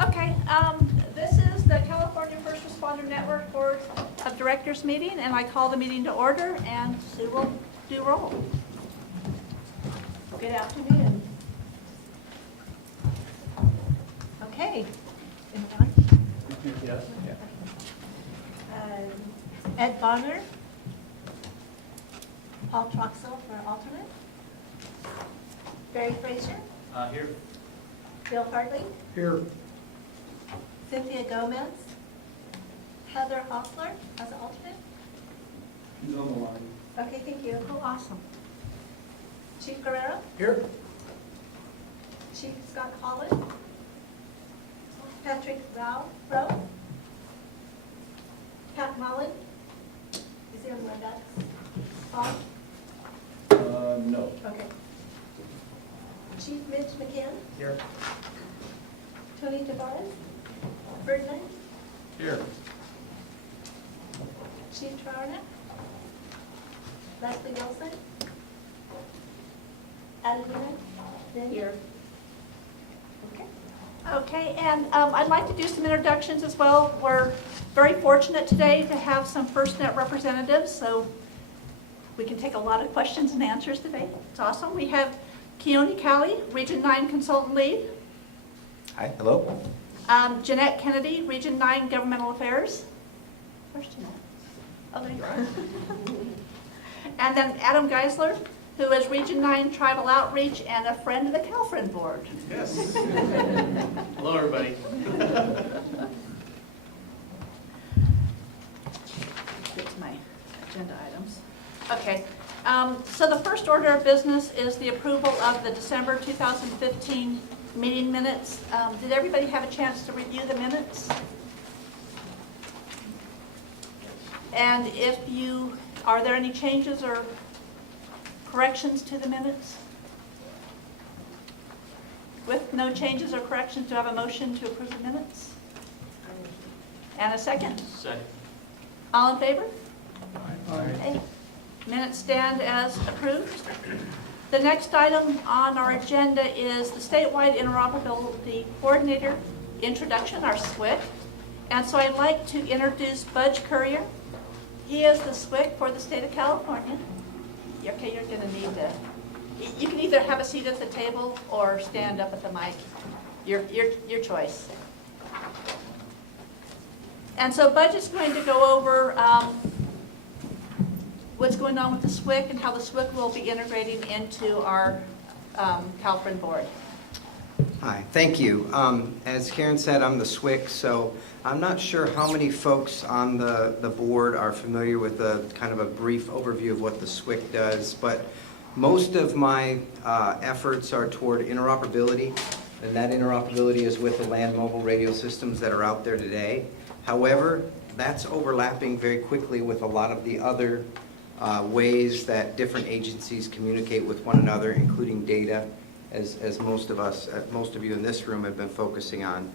Okay, this is the California First Responder Network Board of Directors meeting, and I call the meeting to order, and Sue will do roll. Good afternoon. Okay. Yes. Ed Bonner. Paul Troxel for alternate. Barry Fraser. Here. Bill Hartley. Here. Cynthia Gomez. Heather Hoffler as an alternate. She's on the line. Okay, thank you. Oh, awesome. Chief Guerrero. Here. Chief Scott Holland. Patrick Rowe. Pat Mullen. Is he on the WebEx? Paul? No. Okay. Chief Mitch McCann. Here. Tony Tavares. Ferdinand. Here. Chief Trowerneck. Leslie Wilson. Adelina. Here. Okay, and I'd like to do some introductions as well. We're very fortunate today to have some FirstNet representatives, so we can take a lot of questions and answers today. It's awesome. We have Keone Calley, Region 9 Consultant Lead. Hi, hello. Jeanette Kennedy, Region 9 Governmental Affairs. Where's Jeanette? Oh, there you are. And then Adam Geisler, who is Region 9 Tribal Outreach and a friend of the CalFRN board. Yes. Hello, everybody. Get to my agenda items. Okay, so the first order of business is the approval of the December 2015 meeting minutes. Did everybody have a chance to review the minutes? And are there any changes or corrections to the minutes? With no changes or corrections, do I have a motion to approve the minutes? And a second? Second. All in favor? Aye. Okay. Minutes stand as approved. The next item on our agenda is the statewide interoperability coordinator introduction, our Swick. And so I'd like to introduce Budge Courier. He is the Swick for the state of California. Okay, you're going to need to, you can either have a seat at the table or stand up at the mic. Your choice. And so Budge is going to go over what's going on with the Swick and how the Swick will be integrating into our CalFRN board. Hi, thank you. As Karen said, I'm the Swick, so I'm not sure how many folks on the board are familiar with a kind of a brief overview of what the Swick does, but most of my efforts are toward interoperability, and that interoperability is with the land mobile radio systems that are out there today. However, that's overlapping very quickly with a lot of the other ways that different agencies communicate with one another, including data, as most of you in this room have been focusing on.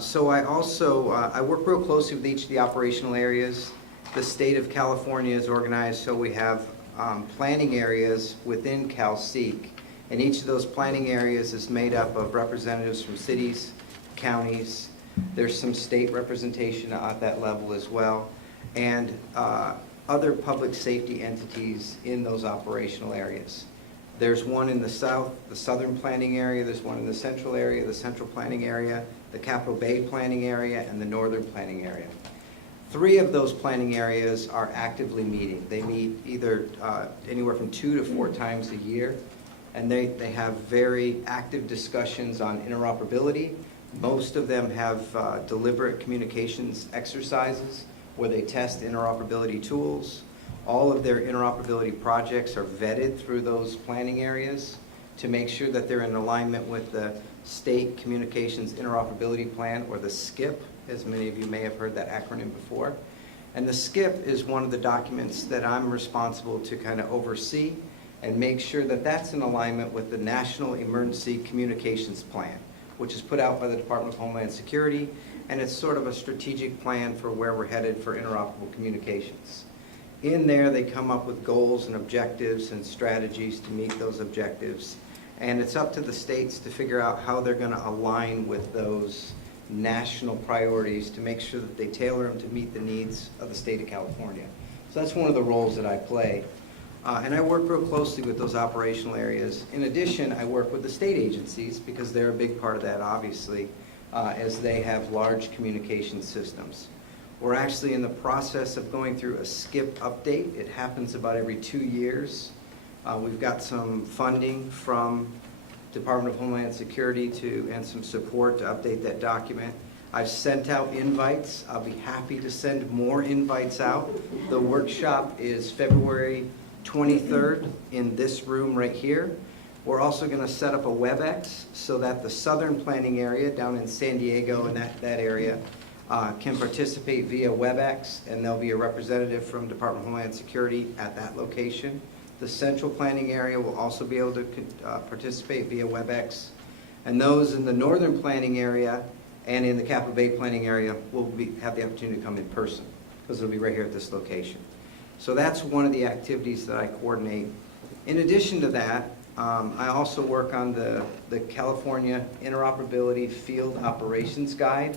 So I also, I work real closely with each of the operational areas. The state of California is organized so we have planning areas within CalSeek, and each of those planning areas is made up of representatives from cities, counties. There's some state representation at that level as well, and other public safety entities in those operational areas. There's one in the south, the southern planning area, there's one in the central area, the central planning area, the Capital Bay planning area, and the northern planning area. 3 of those planning areas are actively meeting. They meet either anywhere from 2 to 4 times a year, and they have very active discussions on interoperability. Most of them have deliberate communications exercises where they test interoperability tools. All of their interoperability projects are vetted through those planning areas to make sure that they're in alignment with the State Communications Interoperability Plan, or the SCIP, as many of you may have heard that acronym before. And the SCIP is one of the documents that I'm responsible to kind of oversee and make sure that that's in alignment with the National Emergency Communications Plan, which is put out by the Department of Homeland Security, and it's sort of a strategic plan for where we're headed for interoperable communications. In there, they come up with goals and objectives and strategies to meet those objectives. And it's up to the states to figure out how they're going to align with those national priorities to make sure that they tailor them to meet the needs of the state of California. So that's one of the roles that I play. And I work real closely with those operational areas. In addition, I work with the state agencies because they're a big part of that, obviously, as they have large communication systems. We're actually in the process of going through a SCIP update. It happens about every 2 years. We've got some funding from Department of Homeland Security and some support to update that document. I've sent out invites. I'll be happy to send more invites out. The workshop is February 23rd in this room right here. We're also going to set up a WebEx so that the southern planning area down in San Diego and that area can participate via WebEx, and there'll be a representative from Department of Homeland Security at that location. The central planning area will also be able to participate via WebEx, and those in the northern planning area and in the Capital Bay planning area will have the opportunity to come in person because it'll be right here at this location. So that's one of the activities that I coordinate. In addition to that, I also work on the California Interoperability Field Operations Guide.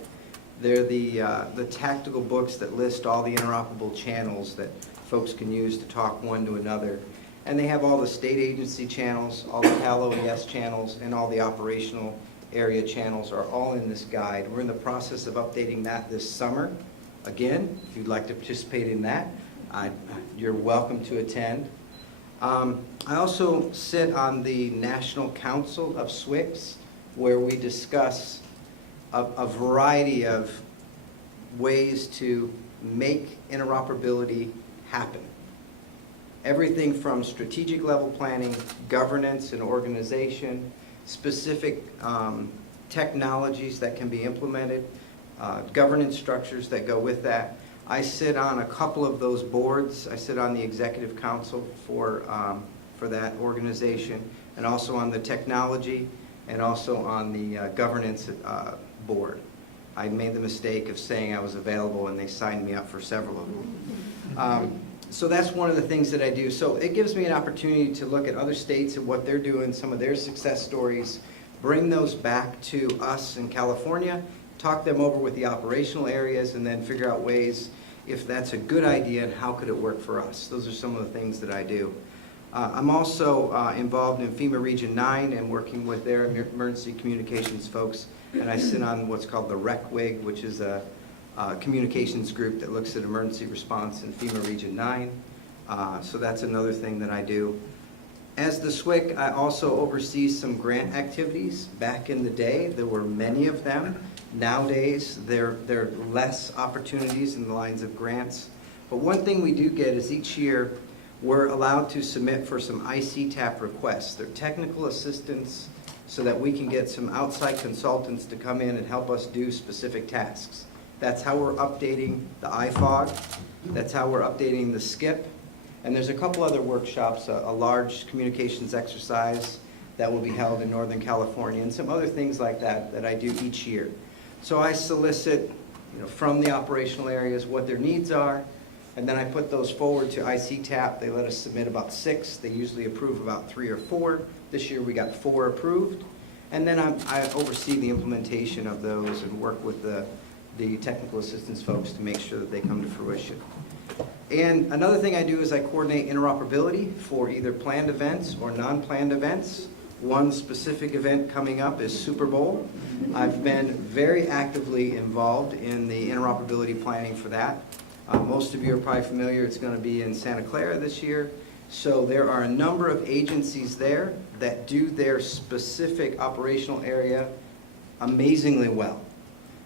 They're the tactical books that list all the interoperable channels that folks can use to talk one to another. And they have all the state agency channels, all the Cal OES channels, and all the operational area channels are all in this guide. We're in the process of updating that this summer. Again, if you'd like to participate in that, you're welcome to attend. I also sit on the National Council of SWICs, where we discuss a variety of ways to make interoperability happen. Everything from strategic level planning, governance and organization, specific technologies that can be implemented, governance structures that go with that. I sit on a couple of those boards. I sit on the executive council for that organization, and also on the technology, and also on the governance board. I made the mistake of saying I was available, and they signed me up for several of them. So that's one of the things that I do. So it gives me an opportunity to look at other states and what they're doing, some of their success stories, bring those back to us in California, talk them over with the operational areas, and then figure out ways if that's a good idea and how could it work for us. Those are some of the things that I do. I'm also involved in FEMA Region 9 and working with their emergency communications folks, and I sit on what's called the RECWIG, which is a communications group that looks at emergency response in FEMA Region 9. So that's another thing that I do. As the SWIC, I also oversee some grant activities. Back in the day, there were many of them. Nowadays, there are less opportunities in the lines of grants. But one thing we do get is each year, we're allowed to submit for some ICTAP requests. They're technical assistance so that we can get some outside consultants to come in and help us do specific tasks. That's how we're updating the IFOG. That's how we're updating the SCIP. And there's a couple other workshops, a large communications exercise that will be held in Northern California, and some other things like that that I do each year. So I solicit from the operational areas what their needs are, and then I put those forward to ICTAP. They let us submit about 6. They usually approve about 3 or 4. This year we got 4 approved. And then I oversee the implementation of those and work with the technical assistance folks to make sure that they come to fruition. And another thing I do is I coordinate interoperability for either planned events or non-planned events. One specific event coming up is Super Bowl. I've been very actively involved in the interoperability planning for that. Most of you are probably familiar, it's going to be in Santa Clara this year. So there are a number of agencies there that do their specific operational area amazingly well.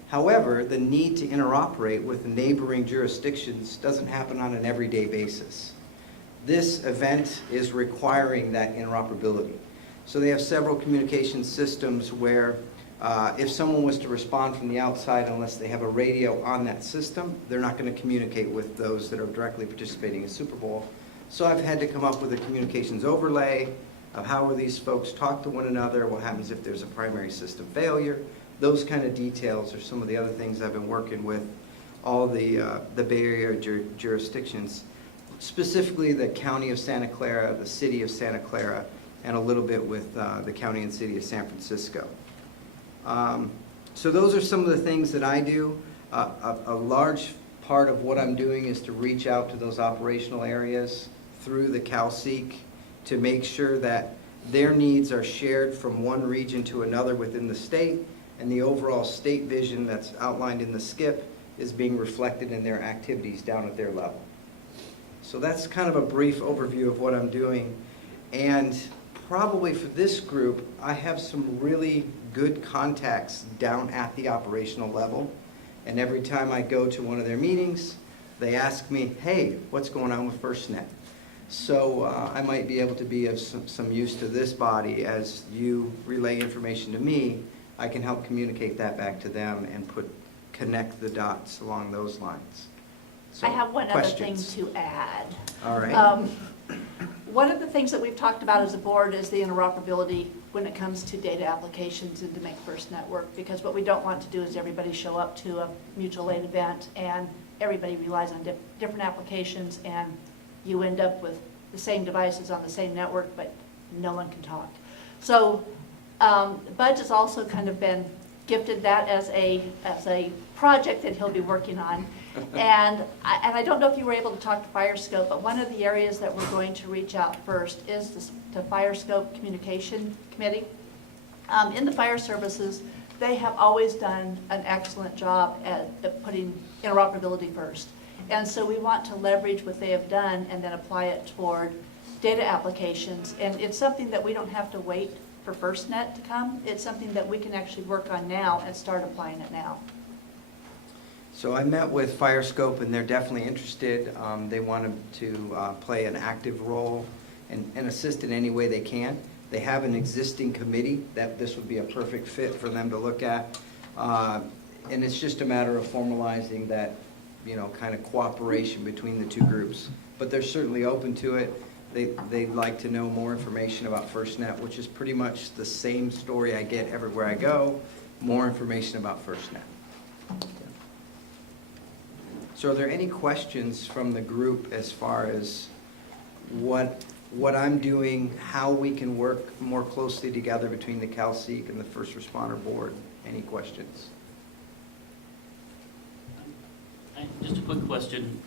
However, the need to interoperate with neighboring jurisdictions doesn't happen on an everyday basis. This event is requiring that interoperability. So they have several communication systems where if someone was to respond from the outside, unless they have a radio on that system, they're not going to communicate with those that are directly participating in Super Bowl. So I've had to come up with a communications overlay of how will these folks talk to one another, what happens if there's a primary system failure. Those kind of details are some of the other things I've been working with all the Bay Area jurisdictions, specifically the County of Santa Clara, the City of Santa Clara, and a little bit with the County and City of San Francisco. So those are some of the things that I do. A large part of what I'm doing is to reach out to those operational areas through the CalSeek to make sure that their needs are shared from one region to another within the state, and the overall state vision that's outlined in the SCIP is being reflected in their activities down at their level. So that's kind of a brief overview of what I'm doing. And probably for this group, I have some really good contacts down at the operational level. And every time I go to one of their meetings, they ask me, hey, what's going on with FirstNet? So I might be able to be of some use to this body. As you relay information to me, I can help communicate that back to them and connect the dots along those lines. So, I have one questions? other thing to add. All right. One of the things that we've talked about as a board is the interoperability when it comes to data applications and to make FirstNet work, because what we don't want to do is everybody show up to a mutual aid event and everybody relies on different applications, and you end up with the same devices on the same network, but no one can talk. So Budge has also kind of been gifted that as a project that he'll be working on. And I don't know if you were able to talk to Firescope, but one of the areas that we're going to reach out first is the Firescope Communication Committee. In the fire services, they have always done an excellent job at putting interoperability first. And so we want to leverage what they have done and then apply it toward data applications. And it's something that we don't have to wait for FirstNet to come. It's something that we can actually work on now and start applying it now. So I met with Firescope, and they're definitely interested. They wanted to play an active role and assist in any way they can. They have an existing committee that this would be a perfect fit for them to look at. And it's just a matter of formalizing that, kind of cooperation between the two groups. But they're certainly open to it. They'd like to know more information about FirstNet, which is pretty much the same story I get everywhere I go, more information about FirstNet. So are there any questions from the group as far as what I'm doing, how we can work more closely together between the CalSeek and the First Responder Board? Any questions? Just a quick question.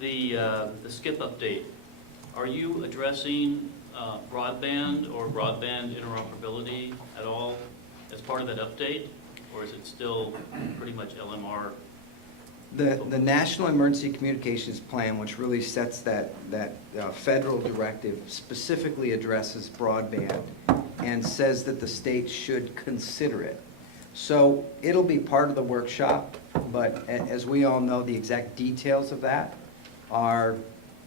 The SCIP update, are you addressing broadband or broadband interoperability at all as part of that update? Or is it still pretty much LMR? The National Emergency Communications Plan, which really sets that federal directive, specifically addresses broadband and says that the state should consider it. So it'll be part of the workshop, but as we all know, the exact details of that are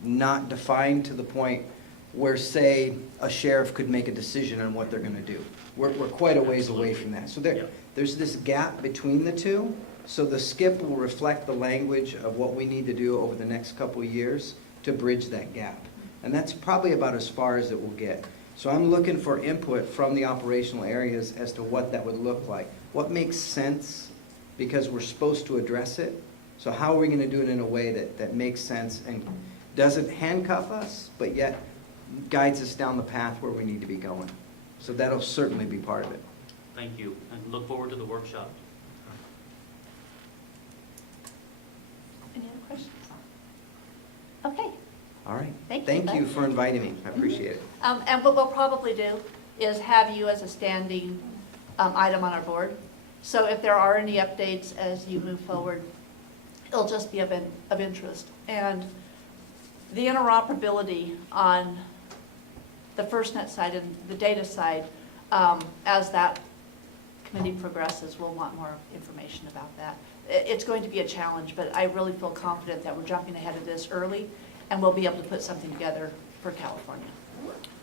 not defined to the point where, say, a sheriff could make a decision on what they're going to do. We're quite a ways away from that. So there's this gap between the two. So the SCIP will reflect the language of what we need to do over the next couple of years to bridge that gap. And that's probably about as far as it will get. So I'm looking for input from the operational areas as to what that would look like. What makes sense, because we're supposed to address it. So how are we going to do it in a way that makes sense and doesn't handcuff us, but yet guides us down the path where we need to be going? So that'll certainly be part of it. Thank you, and look forward to the workshop. Any other questions? Okay. All right. Thank you, Bud. for inviting me. I appreciate it. And what we'll probably do is have you as a standing item on our board. So if there are any updates as you move forward, it'll just be of interest. And the interoperability on the FirstNet side and the data side, as that committee progresses, we'll want more information about that. It's going to be a challenge, but I really feel confident that we're jumping ahead of this early, and we'll be able to put something together for California.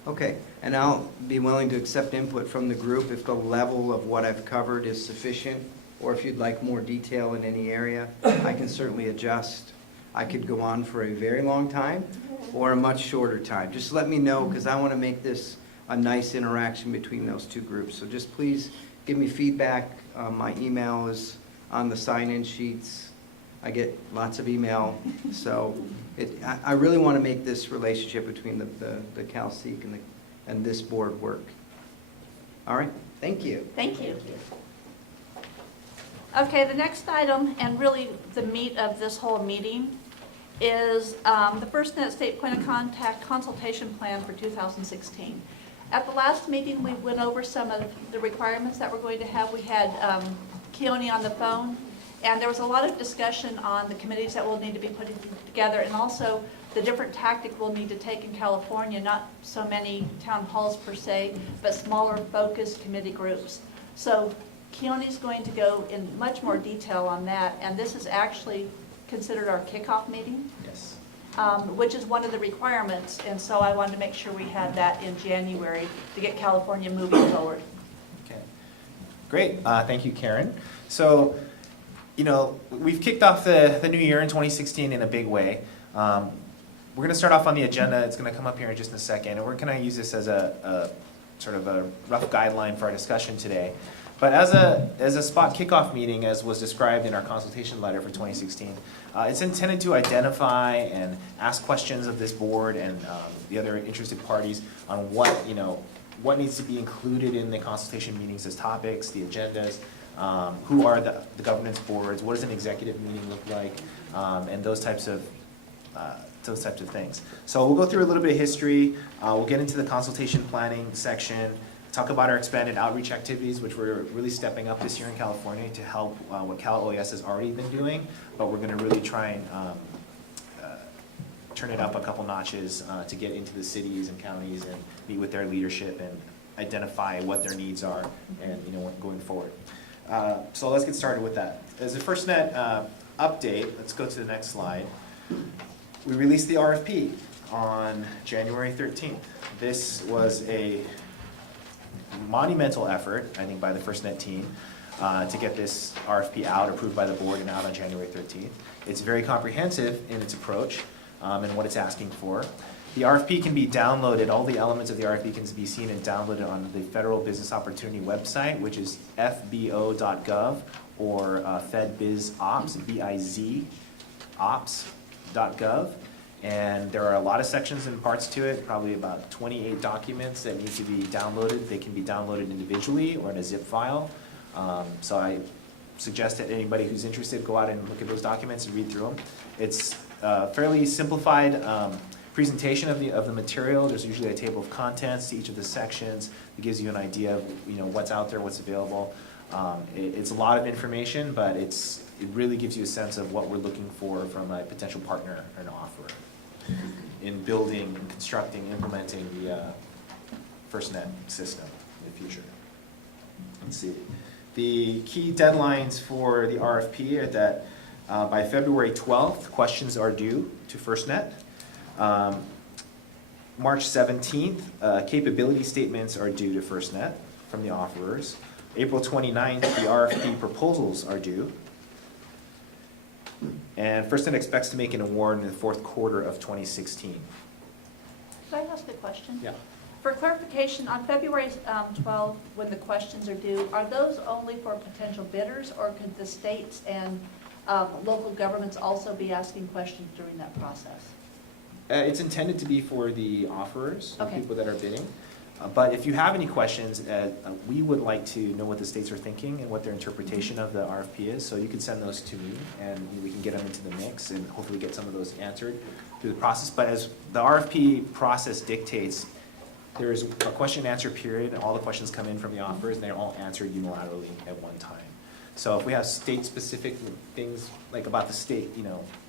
Okay, and I'll be willing to accept input from the group if the level of what I've covered is sufficient, or if you'd like more detail in any area, I can certainly adjust. I could go on for a very long time or a much shorter time. Just let me know, because I want to make this a nice interaction between those two groups. So just please give me feedback. My email is on the sign-in sheets. I get lots of email, so I really want to make this relationship between the CalSeek and this board work. All right, thank you. Thank you. Okay, the next item, and really the meat of this whole meeting, is the FirstNet State Point of Contact Consultation Plan for 2016. At the last meeting, we went over some of the requirements that we're going to have. We had Keone on the phone, and there was a lot of discussion on the committees that we'll need to be putting together, and also the different tactic we'll need to take in California, not so many town halls per se, but smaller focused committee groups. So Keone's going to go in much more detail on that, and this is actually considered our kickoff meeting, Yes. which is one of the requirements, and so I wanted to make sure we had that in January to get California moving forward. Okay. Great. Thank you, Karen. So, you know, we've kicked off the new year in 2016 in a big way. We're going to start off on the agenda. It's going to come up here in just a second, and we're going to use this as a sort of a rough guideline for our discussion today. But as a spot kickoff meeting, as was described in our consultation letter for 2016, it's intended to identify and ask questions of this board and the other interested parties on what needs to be included in the consultation meetings as topics, the agendas, who are the governance boards, what does an executive meeting look like, and those types of things. So we'll go through a little bit of history. We'll get into the consultation planning section. Talk about our expanded outreach activities, which we're really stepping up this year in California to help what Cal OES has already been doing, but we're going to really try and turn it up a couple notches to get into the cities and counties and meet with their leadership and identify what their needs are and going forward. So let's get started with that. As a FirstNet update, let's go to the next slide. We released the RFP on January 13th. This was a monumental effort, I think, by the FirstNet team to get this RFP out, approved by the board, and out on January 13th. It's very comprehensive in its approach and what it's asking for. The RFP can be downloaded, all the elements of the RFP can be seen and downloaded on the Federal Business Opportunity website, which is fbo.gov, or FedBizOps, B-I-Z, ops.gov. And there are a lot of sections and parts to it, probably about 28 documents that need to be downloaded. They can be downloaded individually or in a zip file. So I suggest that anybody who's interested go out and look at those documents and read through them. It's a fairly simplified presentation of the material. There's usually a table of contents to each of the sections. It gives you an idea of what's out there, what's available. It's a lot of information, but it really gives you a sense of what we're looking for from a potential partner or an offerer in building, and constructing, implementing the FirstNet system in the future. Let's see. The key deadlines for the RFP are that by February 12th, questions are due to FirstNet. March 17th, capability statements are due to FirstNet from the offerers. April 29th, the RFP proposals are due. And FirstNet expects to make an award in the fourth quarter of 2016. Could I ask a question? Yeah. For clarification, on February 12th, when the questions are due, are those only for potential bidders, or could the states and local governments also be asking questions during that process? It's intended to be for the offerers, the Okay. people that are bidding. But if you have any questions, we would like to know what the states are thinking and what their interpretation of the RFP is. So you can send those to me, and we can get them into the mix and hopefully get some of those answered through the process. But as the RFP process dictates, there is a question and answer period, and all the questions come in from the offers, and they're all answered unilaterally at one time. So if we have state-specific things, like about the state,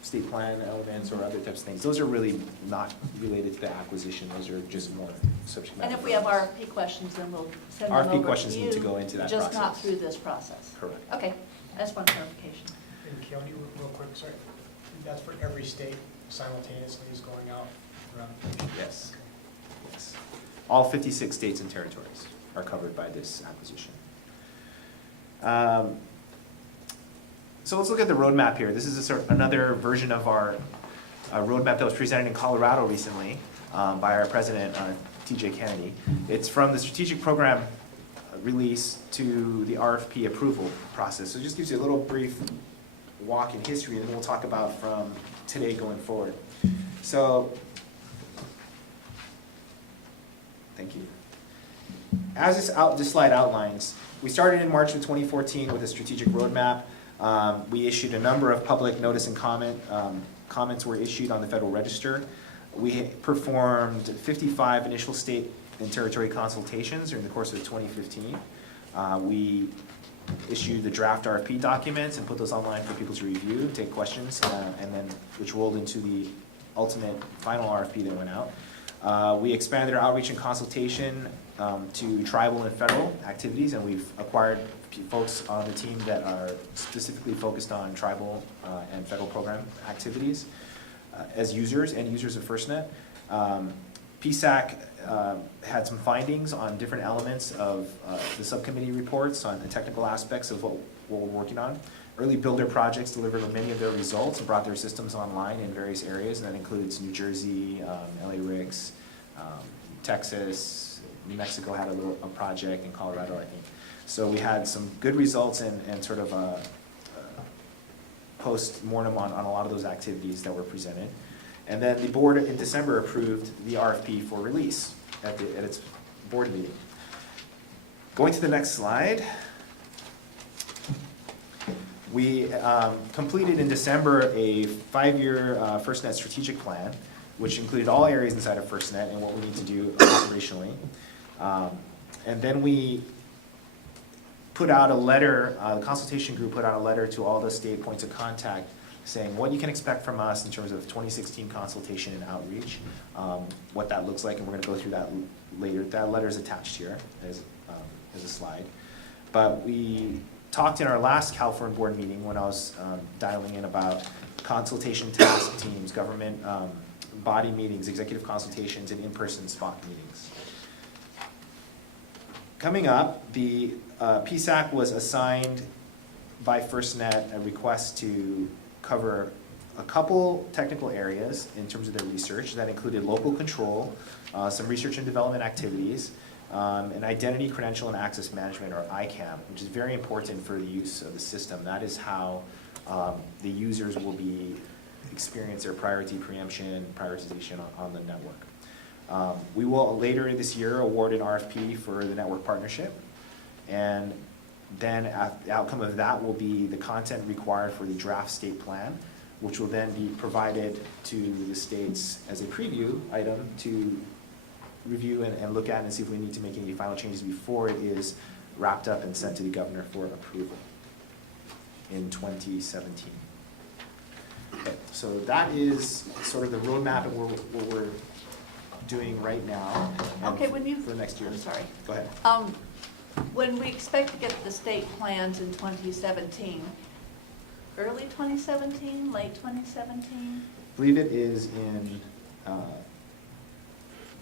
state plan elements or other types of things, those are really not related to the acquisition. Those are just more subject matter. And if we have RFP questions, then we'll send them over to RFP you. questions need to go into that Just not process. through this process. Correct. Okay, I just want clarification. And Keone, real quick, sorry, that's for every state simultaneously is going out around the nation? Yes. Yes. All 56 states and territories are covered by this acquisition. So let's look at the roadmap here. This is another version of our roadmap that was presented in Colorado recently by our president, TJ Kennedy. It's from the strategic program release to the RFP approval process. So it just gives you a little brief walk in history, and then we'll talk about from today going forward. So, thank you. As this slide outlines, we started in March of 2014 with a strategic roadmap. We issued a number of public notice and comment. Comments were issued on the Federal Register. We performed 55 initial state and territory consultations during the course of 2015. We issued the draft RFP documents and put those online for people to review, take questions, and then which rolled into the ultimate final RFP that went out. We expanded our outreach and consultation to tribal and federal activities, and we've acquired folks on the team that are specifically focused on tribal and federal program activities as users and users of FirstNet. PSAC had some findings on different elements of the subcommittee reports on the technical aspects of what we're working on. Early builder projects delivered many of their results and brought their systems online in various areas, and that includes New Jersey, LA RICS, Texas, New Mexico had a project, in Colorado, I think. So we had some good results and sort of a post-mortem on a lot of those activities that were presented. And then the board in December approved the RFP for release at its board meeting. Going to the next slide. We completed in December a 5-year FirstNet strategic plan, which included all areas inside of FirstNet and what we need to do operationally. And then we put out a letter, the consultation group put out a letter to all the state points of contact saying what you can expect from us in terms of 2016 consultation and outreach, what that looks like, and we're going to go through that later. That letter is attached here as a slide. But we talked in our last CalFRN board meeting when I was dialing in about consultation task teams, government body meetings, executive consultations, and in-person spot meetings. Coming up, the PSAC was assigned by FirstNet a request to cover a couple technical areas in terms of their research. That included local control, some research and development activities, and identity, credential, and access management, or ICAM, which is very important for the use of the system. That is how the users will experience their priority preemption, prioritization on the network. We will later this year award an RFP for the network partnership, and then the outcome of that will be the content required for the draft state plan, which will then be provided to the states as a preview item to review and look at and see if we need to make any final changes before it is wrapped up and sent to the governor for approval in 2017. Okay, so that is sort of the roadmap and what we're doing right now. Okay, for next year. I'm sorry. Go ahead. When we expect to get the state plans in 2017, early 2017, late 2017? I believe it is in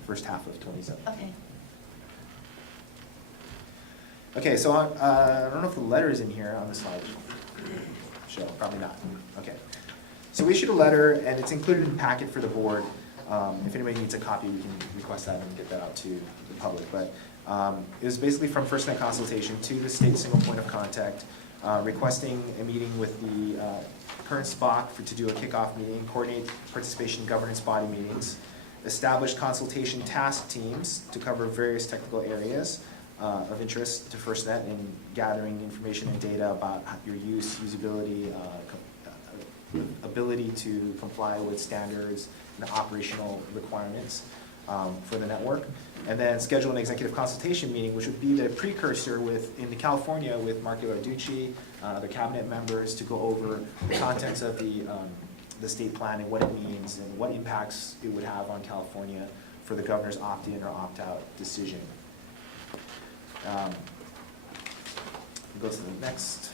first half of 2017. Okay. Okay, so I don't know if the letter is in here on the slide. Show, probably not. Okay. So we issued a letter, and it's included in the packet for the board. If anybody needs a copy, we can request that and get that out to the public. But it was basically from FirstNet consultation to the state single point of contact, requesting a meeting with the current SPOC to do a kickoff meeting, coordinate participation in governance body meetings, establish consultation task teams to cover various technical areas of interest to FirstNet in gathering information and data about your use, usability, ability to comply with standards and operational requirements for the network. And then schedule an executive consultation meeting, which would be the precursor in California with Mark Ilarducci, the cabinet members, to go over the contents of the state plan and what it means and what impacts it would have on California for the governor's opt-in or opt-out decision. Go to the next.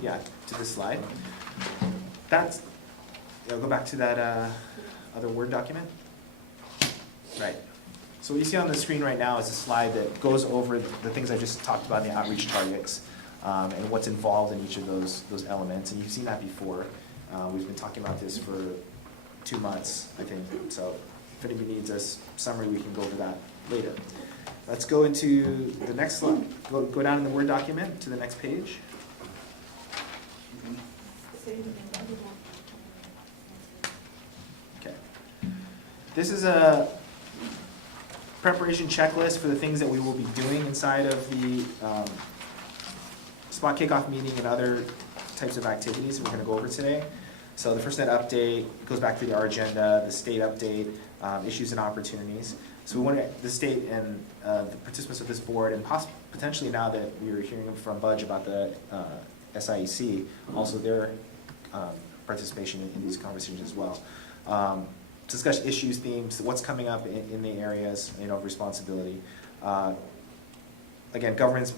Yeah, to this slide. That's. Go back to that other Word document. Right. So what you see on the screen right now is a slide that goes over the things I just talked about in the outreach targets and what's involved in each of those elements. And you've seen that before. We've been talking about this for 2 months, I think. So if anybody needs a summary, we can go over that later. Let's go into the next slide. Go down in the Word document to the next page. Okay. This is a preparation checklist for the things that we will be doing inside of the spot kickoff meeting and other types of activities we're going to go over today. So the FirstNet update goes back to our agenda, the state update, issues and opportunities. So we want the state and the participants of this board, and potentially now that we are hearing from Budge about the SIEC, also their participation in these conversations as well. Discuss issues, themes, what's coming up in the areas of responsibility. Again, governance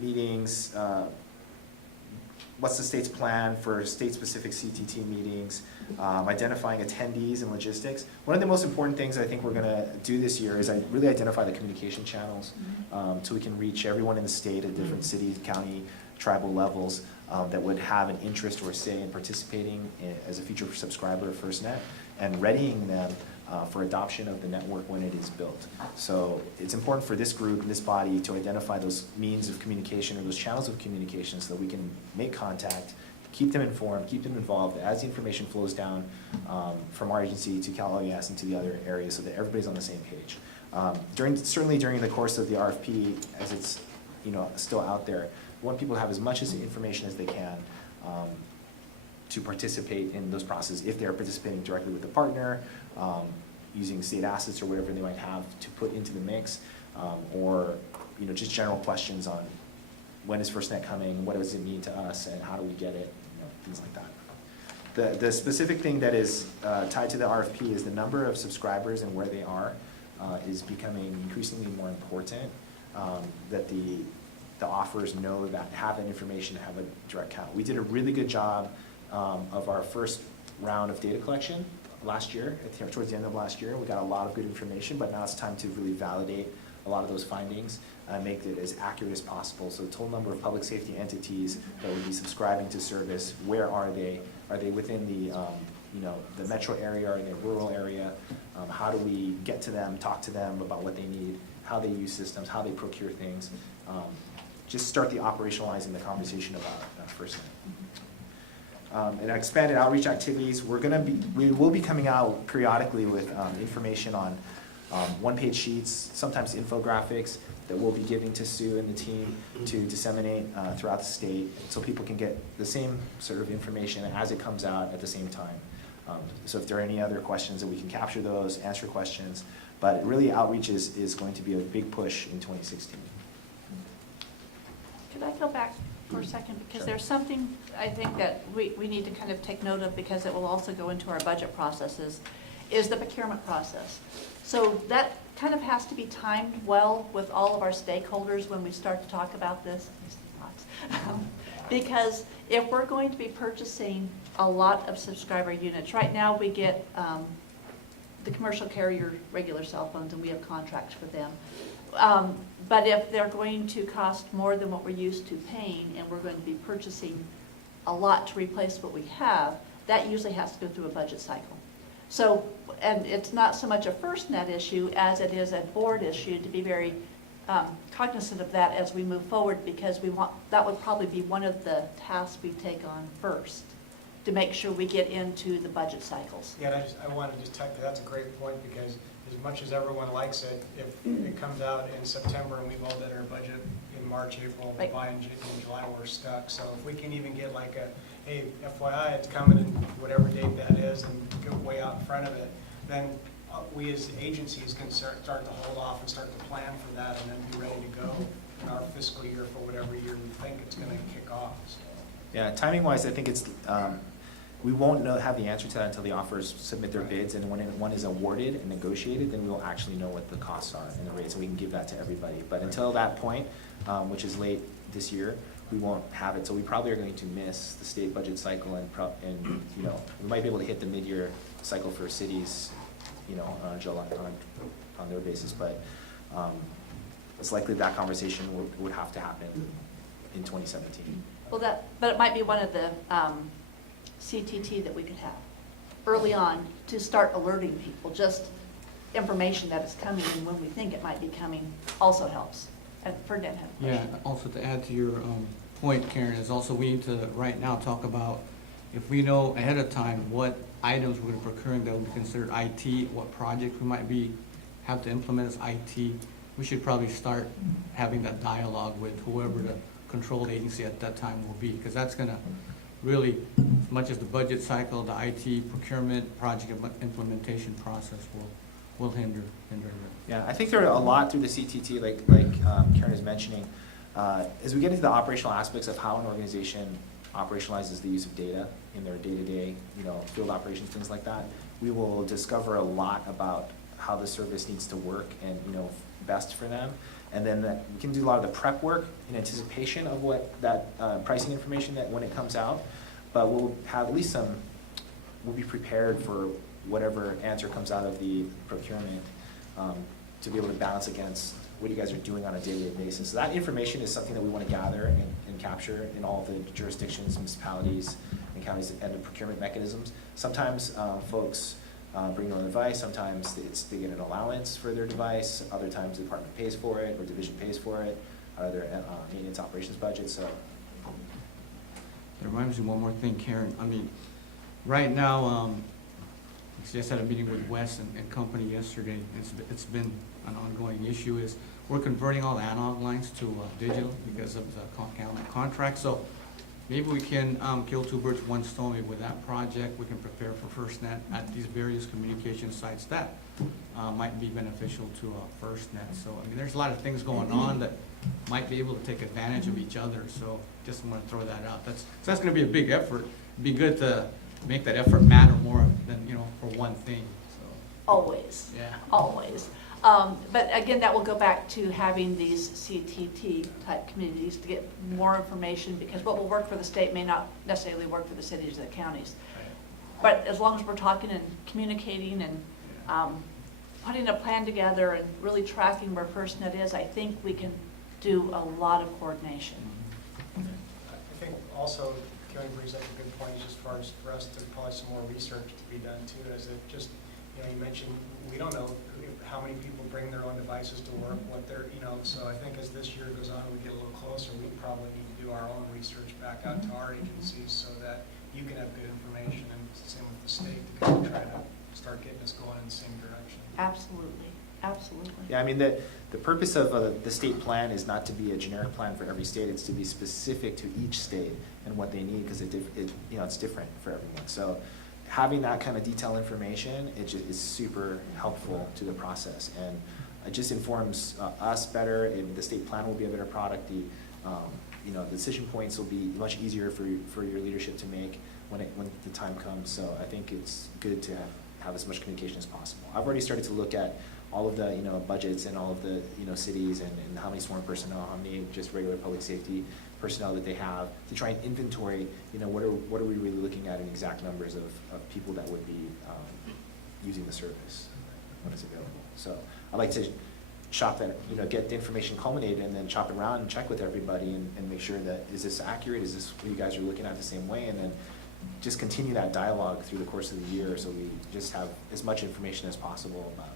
meetings, what's the state's plan for state-specific CTT meetings, identifying attendees and logistics. One of the most important things I think we're going to do this year is really identify the communication channels so we can reach everyone in the state at different city, county, tribal levels that would have an interest or say in participating as a future subscriber of FirstNet and readying them for adoption of the network when it is built. So it's important for this group and this body to identify those means of communication or those channels of communication so that we can make contact, keep them informed, keep them involved as the information flows down from our agency to CalOES and to the other areas so that everybody's on the same page. Certainly during the course of the RFP, as it's still out there, we want people to have as much information as they can to participate in those processes if they're participating directly with the partner, using state assets or whatever they might have to put into the mix, or just general questions on when is FirstNet coming, what does it mean to us, and how do we get it, things like that. The specific thing that is tied to the RFP is the number of subscribers and where they are is becoming increasingly more important, that the offers know that, have that information, have a direct count. We did a really good job of our first round of data collection last year, towards the end of last year. We got a lot of good information, but now it's time to really validate a lot of those findings and make it as accurate as possible. So the total number of public safety entities that would be subscribing to service, where are they? Are they within the metro area? Are they rural area? How do we get to them, talk to them about what they need, how they use systems, how they procure things? Just start the operationalizing the conversation about FirstNet. And expanded outreach activities, we will be coming out periodically with information on one-page sheets, sometimes infographics that we'll be giving to Sue and the team to disseminate throughout the state so people can get the same sort of information as it comes out at the same time. So if there are any other questions, that we can capture those, answer questions, but really outreach is going to be a big push in 2016. Could I go back for a second? Because Sure. there's something I think that we need to kind of take note of, because it will also go into our budget processes, is the procurement process. So that kind of has to be timed well with all of our stakeholders when we start to talk about this. Because if we're going to be purchasing a lot of subscriber units, right now we get the commercial carrier regular cell phones and we have contracts for them. But if they're going to cost more than what we're used to paying and we're going to be purchasing a lot to replace what we have, that usually has to go through a budget cycle. So, and it's not so much a FirstNet issue as it is a board issue to be very cognizant of that as we move forward, because that would probably be one of the tasks we take on first, to make sure we get into the budget cycles. Yeah, and I want to just type that, that's a great point, because as much as everyone likes it, if it comes out in September and we've all done our budget in March, April, Right. by in July, we're stuck. So if we can even get like hey, FYI, it's coming in whatever date that is, and go way out in front of it, then we as agencies can start to hold off and start to plan for that, and then be ready to go in our fiscal year for whatever year we think it's going to kick off. So. Yeah, timing-wise, I think it's, we won't have the answer to that until the offers submit their bids, and when one is awarded and negotiated, then we'll actually know what the costs are and the rates, and we can give that to everybody. But until that point, which is late this year, we won't have it. So we probably are going to miss the state budget cycle, and we might be able to hit the mid-year cycle for cities, July on their basis, but it's likely that conversation would have to happen in 2017. Well, but it might be one of the CTT that we could have early on to start alerting people. Just information that is coming and when we think it might be coming also helps. And Ferdinand had a Yeah, question. also to add to your point, Karen, is also we need to right now talk about if we know ahead of time what items we're procuring that will be considered IT, what projects we might have to implement as IT, we should probably start having that dialogue with whoever the control agency at that time will be, because that's gonna really, as much as the budget cycle, the IT procurement project implementation process will hinder it. Yeah, I think there are a lot through the CTT, like Karen is mentioning. As we get into the operational aspects of how an organization operationalizes the use of data in their day-to-day, field operations, things like that, we will discover a lot about how the service needs to work and, best for them. And then we can do a lot of the prep work in anticipation of what that pricing information that when it comes out. But we'll have at least we'll be prepared for whatever answer comes out of the procurement to be able to balance against what you guys are doing on a daily basis. So that information is something that we want to gather and capture in all of the jurisdictions, municipalities, and counties and the procurement mechanisms. Sometimes folks bring their own device, sometimes they get an allowance for their device, other times the department pays for it or division pays for it, their maintenance operations budget. So It reminds me of one more thing, Karen. I mean, right now, I just had a meeting with Wes and company yesterday. It's been an ongoing issue. Is we're converting all the analog lines to digital because of the contract. So maybe we can kill two birds with one stone. Maybe with that project, we can prepare for FirstNet at these various communication sites that might be beneficial to FirstNet. So I mean, there's a lot of things going on that might be able to take advantage of each other. So just want to throw that out. That's going to be a big effort. It'd be good to make that effort matter more than for one thing. So Always. yeah. Always. But again, that will go back to having these CTT type committees to get more information, because what will work for the state may not necessarily work for the cities or the counties. But as long as we're talking and communicating and putting a plan together and really tracking where FirstNet is, I think we can do a lot of coordination. I think also, Kelly brings up a good point, just as far as for us to probably some more research to be done too, as it just, you mentioned, we don't know how many people bring their own devices to work, what they're, so I think as this year goes on, we get a little closer, we probably need to do our own research back out to our agencies so that you can have good information, and same with the state to kind of try to start getting us going in the same direction. Absolutely. Absolutely. yeah, I mean the purpose of the state plan is not to be a generic plan for every state. It's to be specific to each state and what they need, because it's different for everyone. So having that kind of detailed information, it just is super helpful to the process, and it just informs us better. And the state plan will be a better product. The decision points will be much easier for your leadership to make when the time comes. So I think it's good to have as much communication as possible. I've already started to look at all of the budgets and all of the cities and how many sworn personnel, how many just regular public safety personnel that they have, to try and inventory what are we really looking at in exact numbers of people that would be using the service when it's available. So I like to shop that, get the information culminated and then shop it around and check with everybody and make sure that, is this accurate, is this what you guys are looking at the same way, and then just continue that dialogue through the course of the year, so we just have as much information as possible about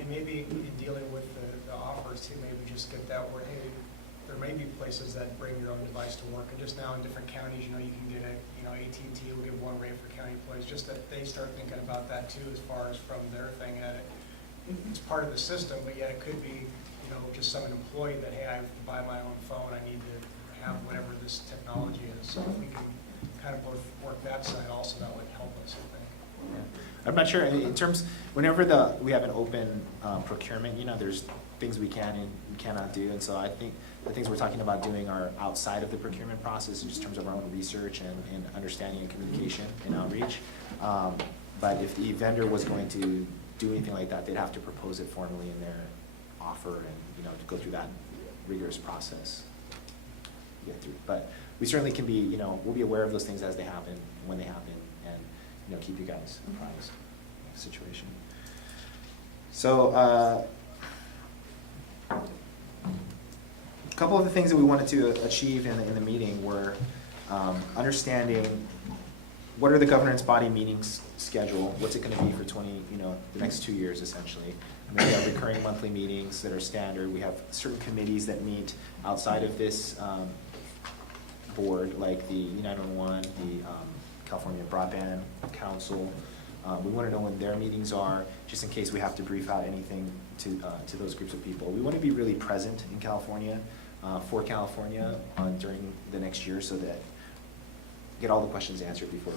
And maybe in dealing with the offers too, maybe just get that where, hey, there may be places that bring your own device to work, and just now in different counties, you can get AT&T will give one rate for county employees, just that they start thinking about that too, as far as from their thing at it. It's part of the system, but yet it could be, just some employee that, hey, I have to buy my own phone, I need to have whatever this technology is. So if we can kind of work that side also, that would help us, I think. Yeah. I'm not sure in terms, whenever we have an open procurement, there's things we can and we cannot do, and so I think the things we're talking about doing are outside of the procurement process in just terms of our own research and understanding and communication and outreach. But if the vendor was going to do anything like that, they'd have to propose it formally in their offer and to go through that rigorous process to get through. But we certainly can be, we'll be aware of those things as they happen, when they happen, and keep you guys apprised of the situation. So a couple of the things that we wanted to achieve in the meeting were understanding what are the governance body meetings schedule, what's it going to be for the next 2 years essentially. And then we have recurring monthly meetings that are standard. We have certain committees that meet outside of this board, like the E911, the California Broadband Council. We want to know when their meetings are, just in case we have to brief out anything to those groups of people. We want to be really present in California, for California during the next year, so that get all the questions answered before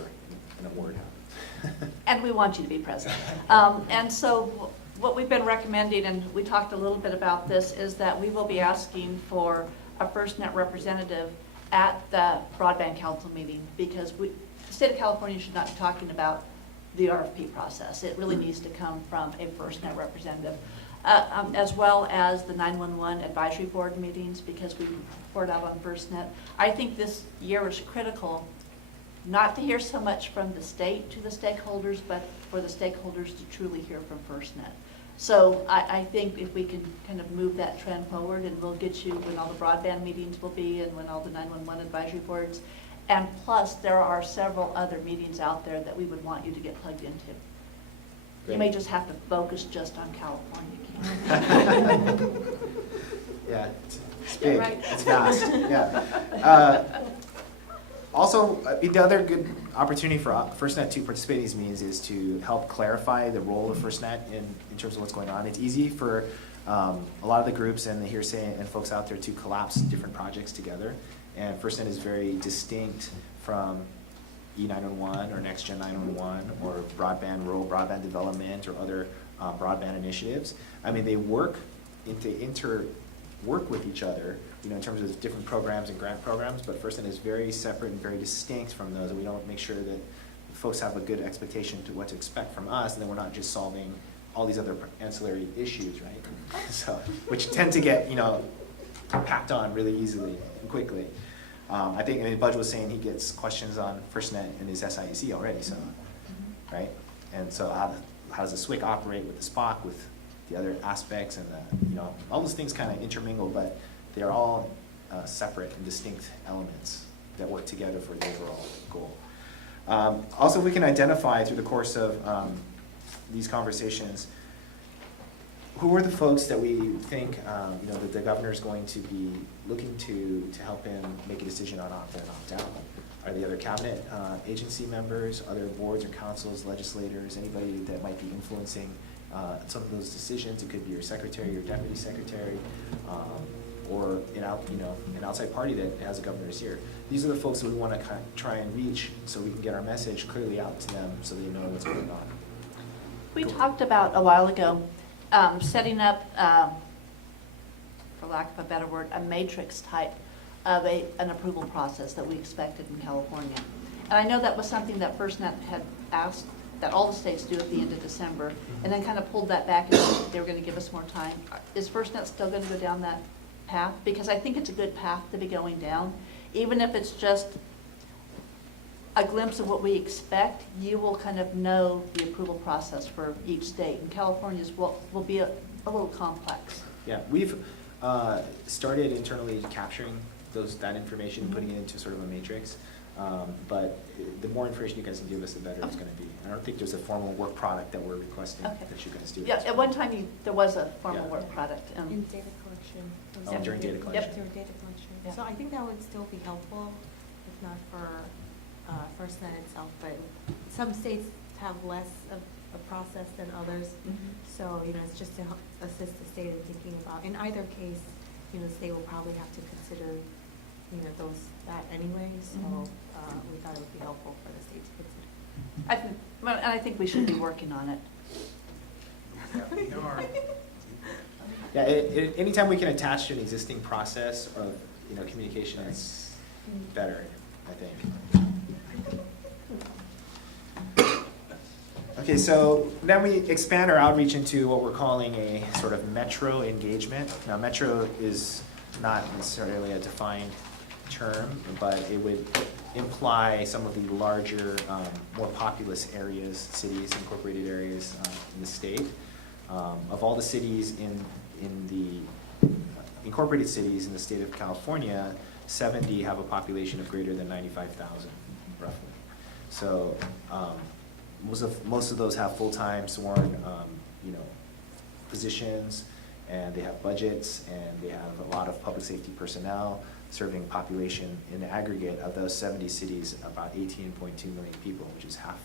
an award happens. And we want you to be present. And so what we've been recommending, and we talked a little bit about this, is that we will be asking for a FirstNet representative at the Broadband Council meeting, because the state of California should not be talking about the RFP process. It really needs to come from a FirstNet representative, as well as the 911 advisory board meetings, because we report out on FirstNet. I think this year is critical, not to hear so much from the state to the stakeholders, but for the stakeholders to truly hear from FirstNet. So I think if we can kind of move that trend forward, and we'll get you when all the broadband meetings will be and when all the 911 advisory boards. And plus, there are several other meetings out there that we would want you to get plugged into. You may just have to focus just on California. Yeah, it's big, Right. it's vast, yeah. Also, the other good opportunity for FirstNet to participate in these meetings is to help clarify the role of FirstNet in terms of what's going on. It's easy for a lot of the groups and the hearsay and folks out there to collapse different projects together. And FirstNet is very distinct from E911 or Next Gen 911 or broadband, rural broadband development or other broadband initiatives. I mean, they work with each other, you know, in terms of different programs and grant programs, but FirstNet is very separate and very distinct from those, and we don't make sure that folks have a good expectation to what to expect from us, and then we're not just solving all these other ancillary issues, right? So, which tend to get, you know, packed on really easily and quickly. I think, I mean, Budge was saying he gets questions on FirstNet in his SIEC already, so, right? And so how does the Swick operate with the SPOC, with the other aspects, and the, you know, all those things kind of intermingle, but they're all separate and distinct elements that work together for the overall goal. Also, we can identify through the course of these conversations who are the folks that we think you know, that the governor is going to be looking to help him make a decision on opt-in and opt-out. Are the other cabinet agency members, other boards or councils, legislators, anybody that might be influencing some of those decisions? It could be your secretary, your deputy secretary, or you know, an outside party that has a governor's ear. These are the folks that we want to try and reach, so we can get our message clearly out to them, so they know what's going on. We talked about a while ago setting up, for lack of a better word, a matrix type of an approval process that we expected in California. And I know that was something that FirstNet had asked that all the states do at the end of December, and then kind of pulled that back and they were going to give us more time. Is FirstNet still going to go down that path? Because I think it's a good path to be going down. Even if it's just a glimpse of what we expect, you will kind of know the approval process for each state. And California's will be a little complex. Yeah, we've started internally capturing that information and putting it into sort of a matrix. But the more information you guys can give us, the better it's going to be. I don't think there's a formal work product that we're requesting that you guys do. Yeah, at one time there was a formal Yeah. work product. In data collection. Oh, during data collection. During data collection. Yeah. So I think that would still be helpful, if not for FirstNet itself, but some states have less of a process than others. So, you know, it's just to help assist the state in thinking about, in either case, you know, the state will probably have to consider, you know, that anyway. So we thought it would be helpful for the state to consider. I think we should be working on it. Yeah, anytime we can attach to an existing process of, you know, communication, it's better, I think. Okay, so then we expand our outreach into what we're calling a sort of metro engagement. Now, metro is not necessarily a defined term, but it would imply some of the larger, more populous areas, cities, incorporated areas in the state. Of all the cities in the incorporated cities in the state of California, 70 have a population of greater than 95,000, roughly. So most of those have full-time sworn, you know, positions, and they have budgets, and they have a lot of public safety personnel serving population in the aggregate of those 70 cities, about 18.2 million people, which is half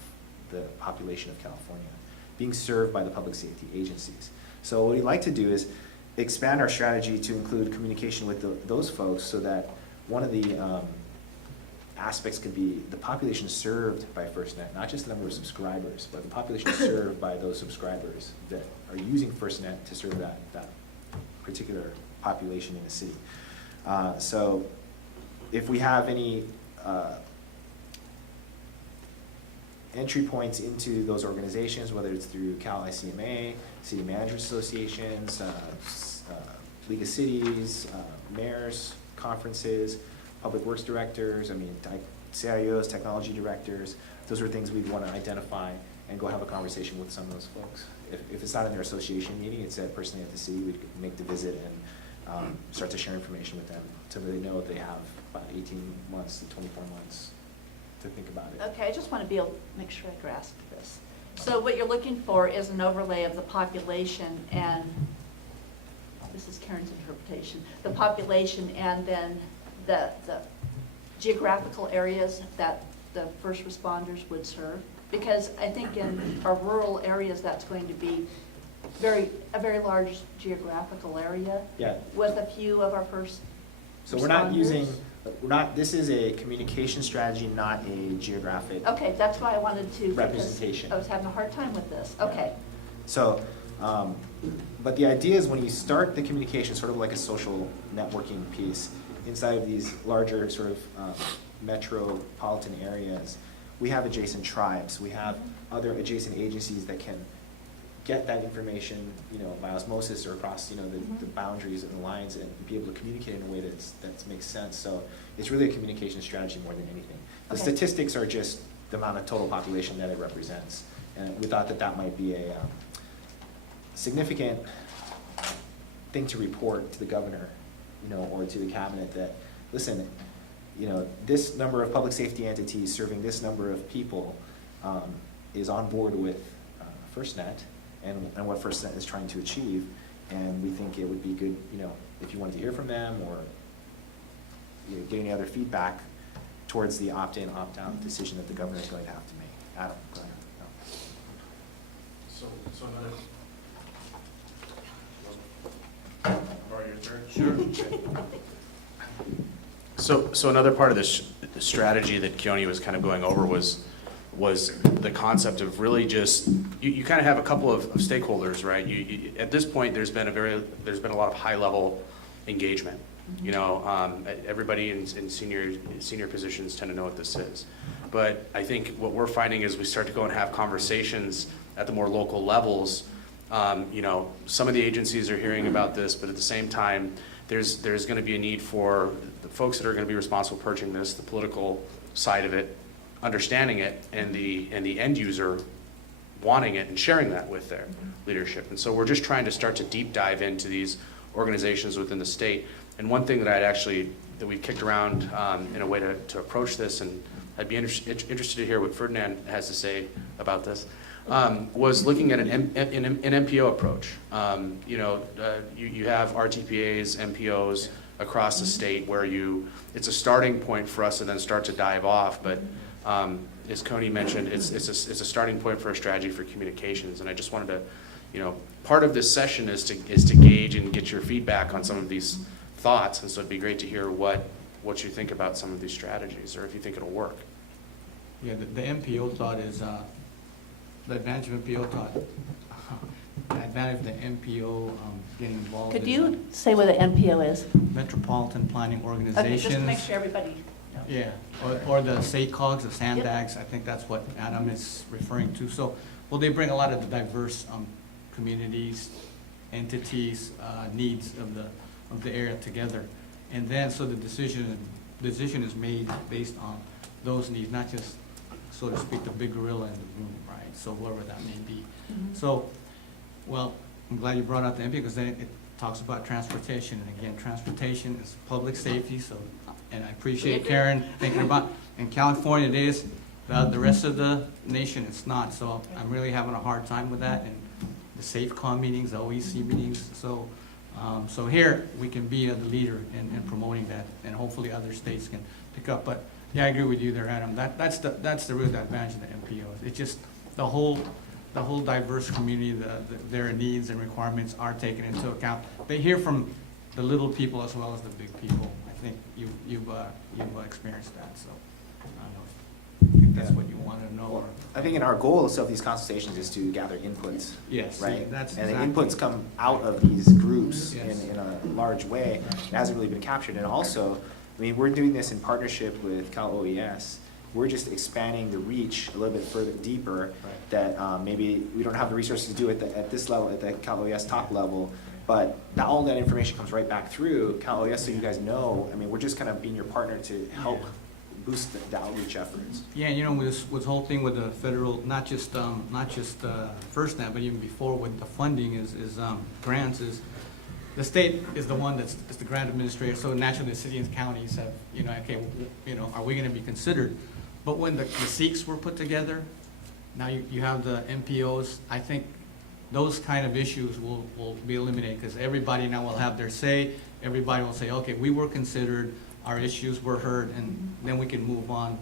the population of California, being served by the public safety agencies. So what we'd like to do is expand our strategy to include communication with those folks, so that one of the aspects could be the population served by FirstNet, not just the number of subscribers, but the population served by those subscribers that are using FirstNet to serve that particular population in the city. So if we have any entry points into those organizations, whether it's through Cal-ICMA, City Managers Associations, League of Cities, mayors, conferences, public works directors, CIOs, technology directors, those are things we'd want to identify and go have a conversation with some of those folks. If it's not in their association meeting, it's personally at the city, we'd make the visit and start to share information with them so that they know they have about 18 months to 24 months to think about it. Okay, I just want to be able to make sure I grasp this. So what you're looking for is an overlay of the population, and this is Karen's interpretation, the population and then the geographical areas that the first responders would serve. Because I think in our rural areas, that's going to be a very large geographical area. Yeah. With a few of our first So responders. this is a communication strategy, not a geographic. Okay, that's why I wanted to. because Representation. I was having a hard time with this. Yeah. Okay. So, but the idea is when you start the communication, sort of like a social networking piece, inside of these larger sort of metropolitan areas, we have adjacent tribes, we have other adjacent agencies that can get that information, by osmosis or across, the boundaries and the lines, and be able to communicate in a way that makes sense. So it's really a communication strategy more than anything. The Okay. statistics are just the amount of total population that it represents. And we thought that might be a significant thing to report to the governor, or to the cabinet that, listen, this number of public safety entities serving this number of people is on board with FirstNet and what FirstNet is trying to achieve. And we think it would be good, if you wanted to hear from them or get any other feedback towards the opt-in, opt-out decision that the governor is going to have to make. Adam, go ahead. So your turn? Sure. So another part of this strategy that Keone was kind of going over was the concept of really just, you kind of have a couple of stakeholders, right? At this point, there's been a lot of high-level engagement. Everybody in senior positions tend to know what this is. But I think what we're finding is we start to go and have conversations at the more local levels. Some of the agencies are hearing about this, but at the same time, there's going to be a need for the folks that are going to be responsible for purchasing this, the political side of it, understanding it, and the end user wanting it and sharing that with their leadership. And so we're just trying to start to deep dive into these organizations within the state. And one thing that we kicked around in a way to approach this, and I'd be interested to hear what Ferdinand has to say about this, was looking at an MPO approach. You have RTPAs, MPOs across the state where it's a starting point for us to then start to dive off. But as Coney mentioned, it's a starting point for a strategy for communications. And I just wanted to, part of this session is to gauge and get your feedback on some of these thoughts. And so it'd be great to hear what you think about some of these strategies, or if you think it'll work. Yeah, the MPO thought is, the advantage of MPO thought, the advantage of the MPO getting involved Could is you say what an MPO is? metropolitan planning Okay, organizations. just to make sure everybody knows. Yeah, or the SACOGs, the SANDAGs, I think that's what Adam is referring to. So, they bring a lot of the diverse communities, entities, needs of the area together. And then, so the decision is made based on those needs, not just, so to speak, the big gorilla in the room, right? So whoever that may be. So, I'm glad you brought out the MPO, because then it talks about transportation. And again, transportation is public safety, so, and I appreciate Karen thinking about, in California it is, the rest of the nation it's not. So I'm really having a hard time with that, and the SAFECOM meetings, the OEC meetings. So So here, we can be the leader in promoting that, and hopefully other states can pick up. But yeah, I agree with you there, Adam. That's the real advantage of the MPOs. It's just the whole diverse community, their needs and requirements are taken into account. They hear from the little people as well as the big people. I think you've experienced that, so I think that's what you want to know. Well, I think in our goal of these consultations is to gather inputs. Yes, Right? that's And the exactly. inputs come out of these groups Yes. in a large way. It hasn't really been captured. And also, I mean, we're doing this in partnership with Cal OES. We're just expanding the reach a little bit further, deeper, that maybe we don't have the resources to do it at this level, at the Cal OES top level. But all that information comes right back through Cal OES, so you guys know. I mean, we're just kind of being your partner to help boost the outreach efforts. Yeah, you know, with this whole thing with the federal, not just FirstNet, but even before with the funding is grants, is the state is the one is the grant administrator, so naturally the cities and counties have, okay, are we gonna be considered? But when the SEEKs were put together, now you have the MPOs, I think those kind of issues will be eliminated, because everybody now will have their say, everybody will say, okay, we were considered, our issues were heard, and then we can move on,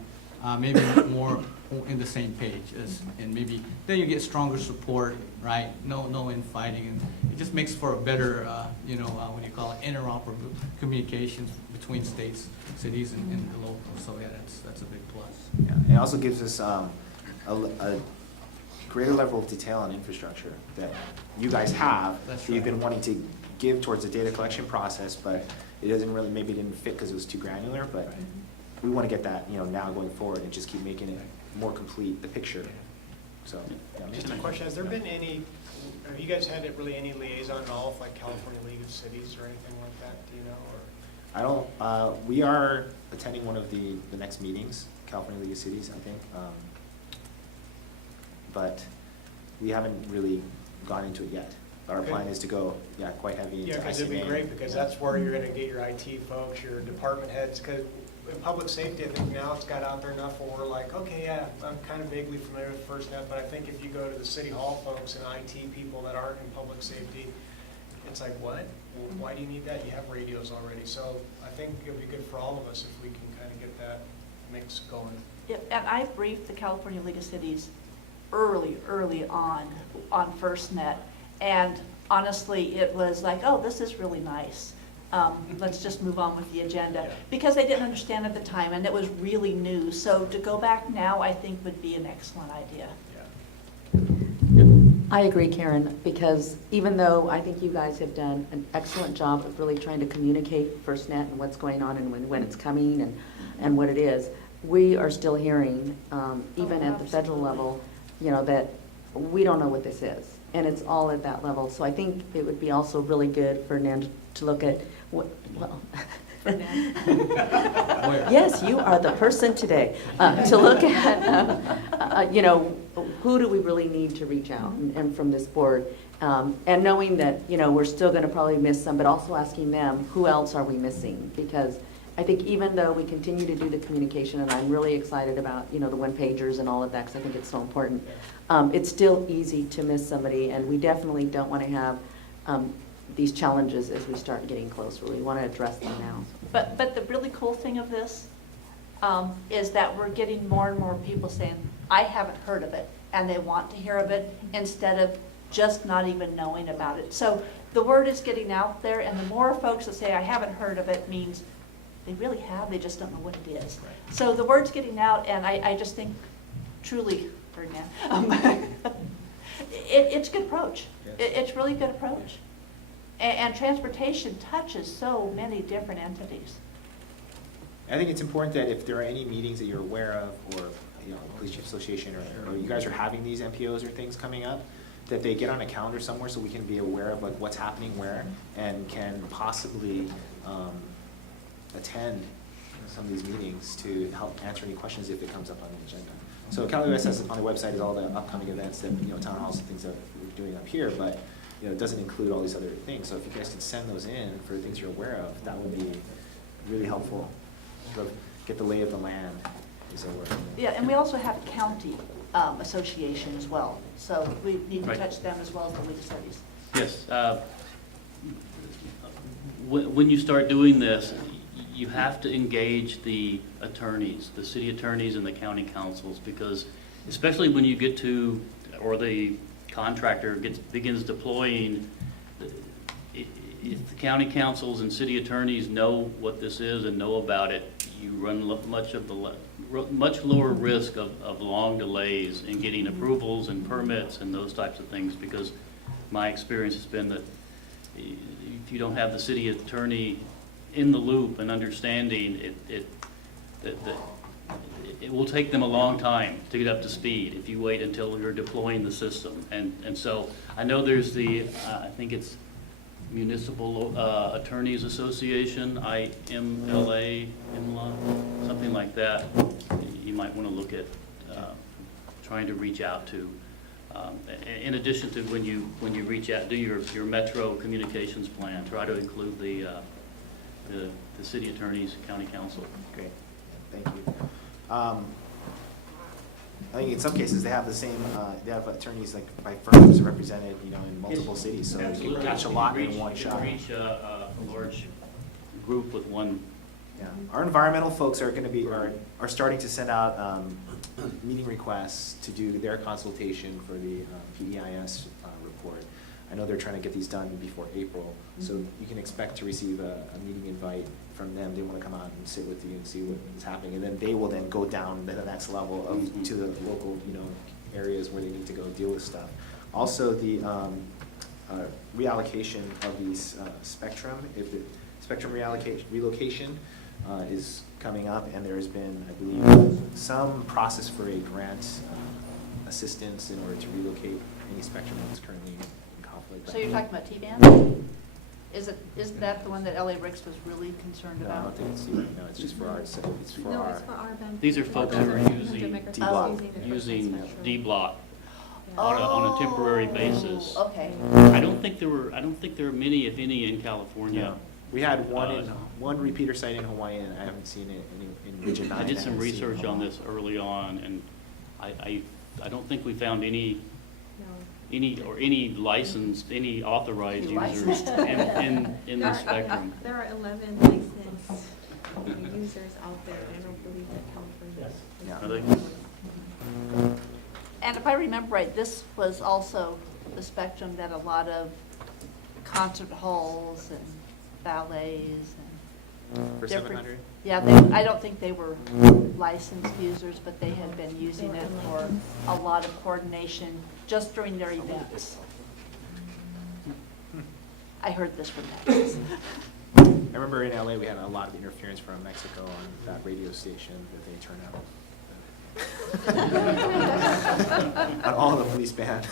maybe more in the same page, and maybe, then you get stronger support, right? No infighting, and it just makes for a better, what do you call it, interoperable communications between states, cities, and the local, so yeah, that's a big plus. Yeah, it also gives us a greater level of detail on infrastructure that you guys have. That's that you've right. been wanting to give towards the data collection process, but it doesn't really, maybe it didn't fit because it was too granular, but Right. we want to get that, now going forward and just keep making it more complete, the picture. So, yeah, Just a question, has there been have you guys had really any liaison at all with like California League of Cities or anything like that, do you know, or? I don't, we are attending one of the next meetings, California League of Cities, I think. But we haven't really gone into it yet. Our Okay. plan is to go, quite heavy into Yeah, because it'd be ICMA. great, because that's where you're gonna get your IT folks, your department heads, because in public safety, I think now it's got out there enough where we're like, okay, yeah, I'm kind of vaguely familiar with FirstNet, but I think if you go to the city hall folks and IT people that aren't in public safety, it's like, what? Well, why do you need that? You have radios already. So I think it would be good for all of us if we can kind of get that mix going. Yep, and I briefed the California League of Cities early on FirstNet, and honestly, it was like, oh, this is really nice. Let's just move on with the agenda, because I didn't understand at the time, and it was really new. So to go back now, I think would be an excellent idea. I agree, Karen, because even though I think you guys have done an excellent job of really trying to communicate FirstNet and what's going on and when it's coming and what it is, we are still hearing, even at the federal level, that we don't know what this is. And it's all at that level. So I think it would be also really good for Nan to look at yes, you are the person today, to look at, who do we really need to reach out and from this board? And knowing that, we're still going to probably miss some, but also asking them, who else are we missing? Because I think even though we continue to do the communication, and I'm really excited about, the one-pagers and all of that, because I think it's so important, it's still easy to miss somebody, and we definitely don't want to have these challenges as we start getting closer. We want to address them now. But the really cool thing of this is that we're getting more and more people saying, I haven't heard of it, and they want to hear of it, instead of just not even knowing about it. So the word is getting out there, and the more folks that say, I haven't heard of it, means they really have, they just don't know what it is. Right. So the word's getting out, and I just think, truly, Ferdinand, it's a good approach. Yes. It's really good approach. And transportation touches so many different entities. I think it's important that if there are any meetings that you're aware of, or, Police Chief Association, or you guys are having these MPOs or things coming up, that they get on a calendar somewhere so we can be aware of like what's happening where, and can possibly attend some of these meetings to help answer any questions if it comes up on the agenda. So CalUS has on the website is all the upcoming events that, town halls and things that we're doing up here, but it doesn't include all these other things. So if you guys could send those in for things you're aware of, that would be really helpful. Sort of get the lay of the land, is a word. Yeah, and we also have county association as well, so we need to Right. touch them as well as the League of Cities. Yes, when you start doing this, you have to engage the attorneys, the city attorneys and the county councils, because especially when you get to, or the contractor begins deploying, if the county councils and city attorneys know what this is and know about it, you run much lower risk of long delays in getting approvals and permits and those types of things, because my experience has been that if you don't have the city attorney in the loop and understanding, it will take them a long time to get up to speed if you wait until you're deploying the system. And so I know there's the, I think it's Municipal Attorneys Association, IMLA, something like that. You might want to look at trying to reach out to. In addition to when you reach out, do your metro communications plan, try to include the city attorneys, county council. Great, thank you. I think in some cases they have the same, they have attorneys like by firms represented, you know, in multiple cities, so you can catch a lot in one shot. You can reach a large group with one. Yeah, our environmental folks are going to be are starting to send out meeting requests to do their consultation for the PEIS report. I know they're trying to get these done before April, so you can expect to receive a meeting invite from them. They want to come out and sit with you and see what is happening, and then they will then go down to the next level of to the local, you know, areas where they need to go deal with stuff. Also, the reallocation of these spectrum, if the spectrum relocation is coming up, and there has been, I believe, some process for a grant assistance in order to relocate any spectrum that's currently in conflict. So you're talking about T-band? Isn't that the one that LA Ricks was really concerned No, I about? don't think it's C-band. No, it's just for our, it's for No, our. it's for our benefit. These are folks who are using D-block. using D-block on a temporary basis. Okay. I don't think there were many, if any, in California. No. We had one repeater site in Hawaii, and I haven't seen it in Region 9. I did some haven't seen it in research on Hawaii. this early on, and I don't think we found any licensed, any authorized users in the spectrum. There are 11 licensed users out there. I don't believe that California. Yeah. Are they? And if I remember right, this was also the spectrum that a lot of concert halls and ballets and For different. 700? Yeah, I don't think they were licensed users, but they had been using it for a lot of coordination just during their events. I heard this from them. I remember in LA we had a lot of interference from Mexico on that radio station that they turned out. On all the police band.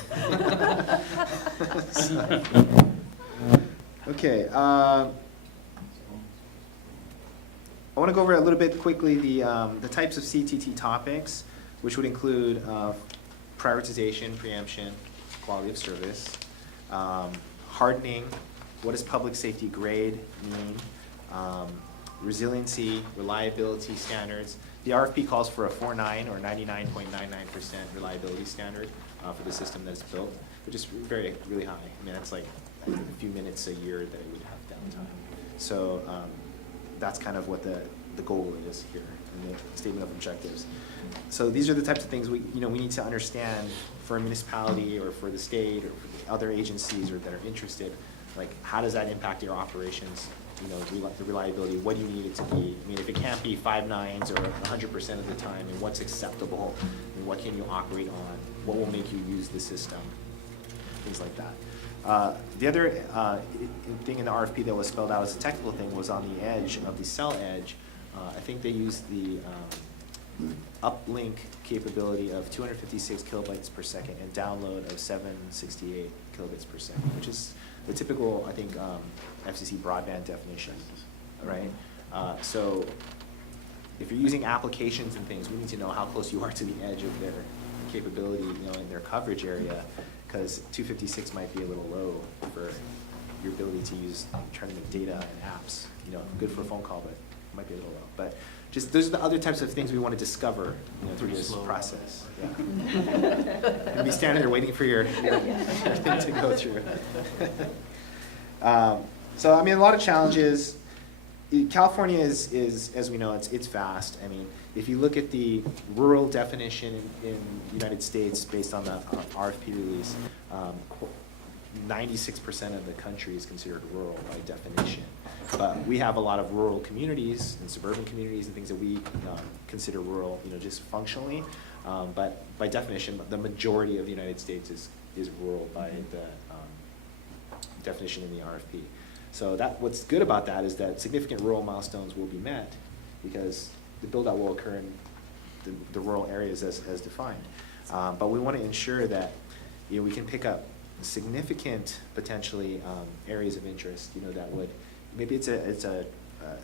Okay. I want to go over a little bit quickly the types of CTT topics, which would include prioritization, preemption, quality of service, hardening, what does public safety grade mean, resiliency, reliability standards. The RFP calls for a 4.9 or 99.99% reliability standard for the system that's built, which is really high. I mean, that's like a few minutes a year that it would have downtime. So that's kind of what the goal is here in the statement of objectives. So these are the types of things we need to understand for a municipality or for the state or for the other agencies or that are interested. Like, how does that impact your operations? You know, the reliability. What do you need it to be? I mean, if it can't be 5 nines or 100% of the time, and what's acceptable, and what can you operate on? What will make you use the system? Things like that. The other thing in the RFP that was spelled out as a technical thing was on the edge of the cell edge. I think they used the uplink capability of 256 kilobytes per second and download of 768 kilobits per second, which is the typical, I think, FCC broadband definition, right? So if you're using applications and things, we need to know how close you are to the edge of their capability, in their coverage area, because 256 might be a little low for your ability to use tournament data and apps. Good for a phone call, but it might be a little low. But just those are the other types of things we want to discover through this process. Yeah. You'll be standing there waiting for your thing to go through. So, I mean, a lot of challenges. California is, as we know, it's vast. I mean, if you look at the rural definition in the United States based on the RFP release, 96% of the country is considered rural by definition. But we have a lot of rural communities and suburban communities and things that we consider rural, just functionally. But by definition, the majority of the United States is rural by the definition in the RFP. So what's good about that is that significant rural milestones will be met because the build-out will occur in the rural areas as defined. But we want to ensure that we can pick up significant potentially areas of interest. That would maybe it's a